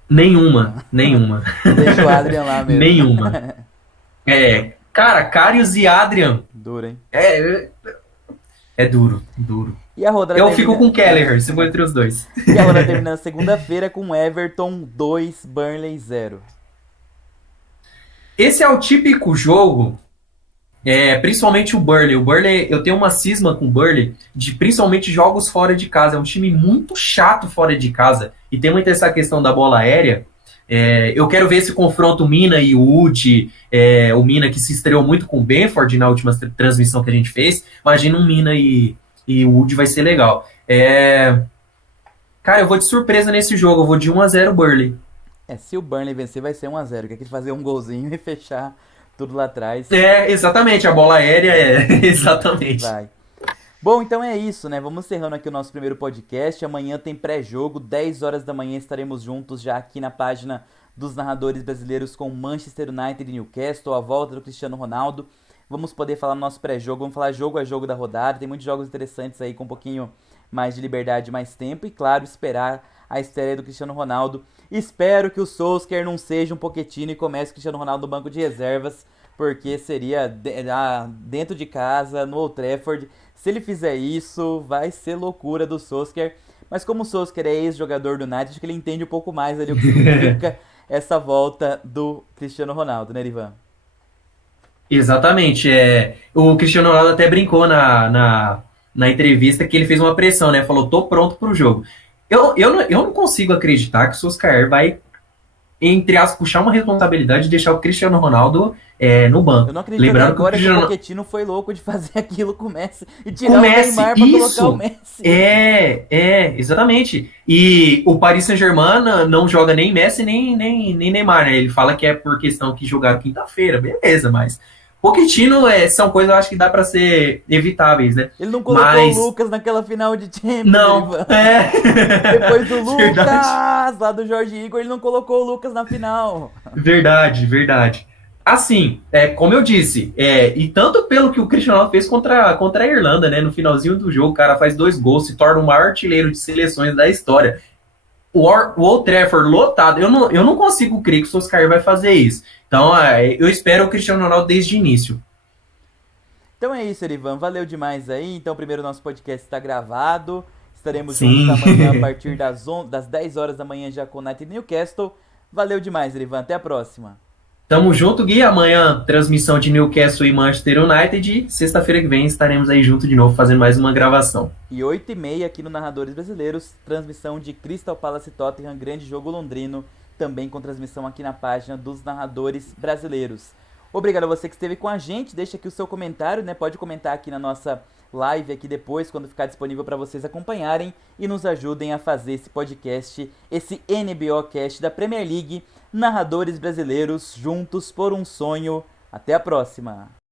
Nenhuma. Deixa o Adrian lá mesmo. Nenhuma. Cara, Karius e Adrian. Duro, hein? É duro. E a rodada eu fico com o Kelleher, se for entre os dois. E a rodada terminando segunda-feira com Everton 2, Burnley 0. Esse é o típico jogo, principalmente o Burnley. O Burnley, eu tenho uma cisma com o Burnley, de principalmente jogos fora de casa. É um time muito chato fora de casa. E tem muito essa questão da bola aérea. Eu quero ver esse confronto Mina e Wood. O Mina que se estreou muito com o Benford na última transmissão que a gente fez. Imagina um Mina e Wood, vai ser legal. Cara, eu vou de surpresa nesse jogo. Eu vou de 1-0 Burnley. Se o Burnley vencer, vai ser 1-0. Quer que ele fazer um golzinho e fechar tudo lá atrás. Exatamente. A bola aérea exatamente. Vai. Bom, então é isso, né? Vamos encerrando aqui o nosso primeiro podcast. Amanhã tem pré-jogo, 10 horas da manhã estaremos juntos já aqui na página dos narradores brasileiros com Manchester United e Newcastle, a volta do Cristiano Ronaldo. Vamos poder falar no nosso pré-jogo, vamos falar jogo a jogo da rodada. Tem muitos jogos interessantes aí com um pouquinho mais de liberdade, mais tempo. E claro, esperar a estreia do Cristiano Ronaldo. Espero que o Solskjaer não seja um Pochettino e comece o Cristiano Ronaldo no banco de reservas, porque seria dentro de casa, no Old Trafford. Se ele fizer isso, vai ser loucura do Solskjaer. Mas como o Solskjaer é ex-jogador do United, acho que ele entende um pouco mais ali o que significa essa volta do Cristiano Ronaldo, né, Erivan? Exatamente. O Cristiano Ronaldo até brincou na entrevista que ele fez uma pressão, né? Falou, tô pronto pro jogo. Eu não consigo acreditar que o Solskjaer vai, entre aspas, puxar uma responsabilidade e deixar o Cristiano Ronaldo no Eu banco. não acredito até Lembrando que o agora que o Cristiano Pochettino foi louco de fazer aquilo com o Messi e com tirar o o Messi, Neymar pra colocar o isso! Messi. Exatamente. E o Paris Saint-Germain não joga nem Messi nem Neymar, né? Ele fala que é por questão que jogaram quinta-feira, beleza, mas Pochettino são coisas eu acho que dá pra ser evitáveis, né? Ele não colocou o Mas Lucas naquela final de Champions, não, Erivan. Depois do verdade, Lucas, lá do Jorge Igor, ele não colocou o Lucas na final. verdade. Assim, como eu disse, e tanto pelo que o Cristiano Ronaldo fez contra a Irlanda, né? No finalzinho do jogo, o cara faz 2 gols, se torna o maior artilheiro de seleções da história. O Old Trafford lotado, eu não consigo crer que o Solskjaer vai fazer isso. Então, eu espero o Cristiano Ronaldo desde o início. Então é isso, Erivan. Valeu demais aí. Então, primeiro, nosso podcast está gravado. Estaremos juntos Sim. amanhã a partir das 10 horas da manhã já com o United Newcastle. Valeu demais, Erivan. Até a próxima. Tamo junto, Gui. Amanhã, transmissão de Newcastle e Manchester United. E sexta-feira que vem estaremos aí junto de novo, fazendo mais uma gravação. E 8h30 aqui no Narradores Brasileiros, transmissão de Crystal Palace e Tottenham, grande jogo londrino, também com transmissão aqui na página dos Narradores Brasileiros. Obrigado a você que esteve com a gente, deixa aqui o seu comentário, né? Pode comentar aqui na nossa live aqui depois, quando ficar disponível para vocês acompanharem e nos ajudem a fazer esse podcast, esse NBOcast da Premier League, Narradores Brasileiros, juntos por um sonho. Até a próxima!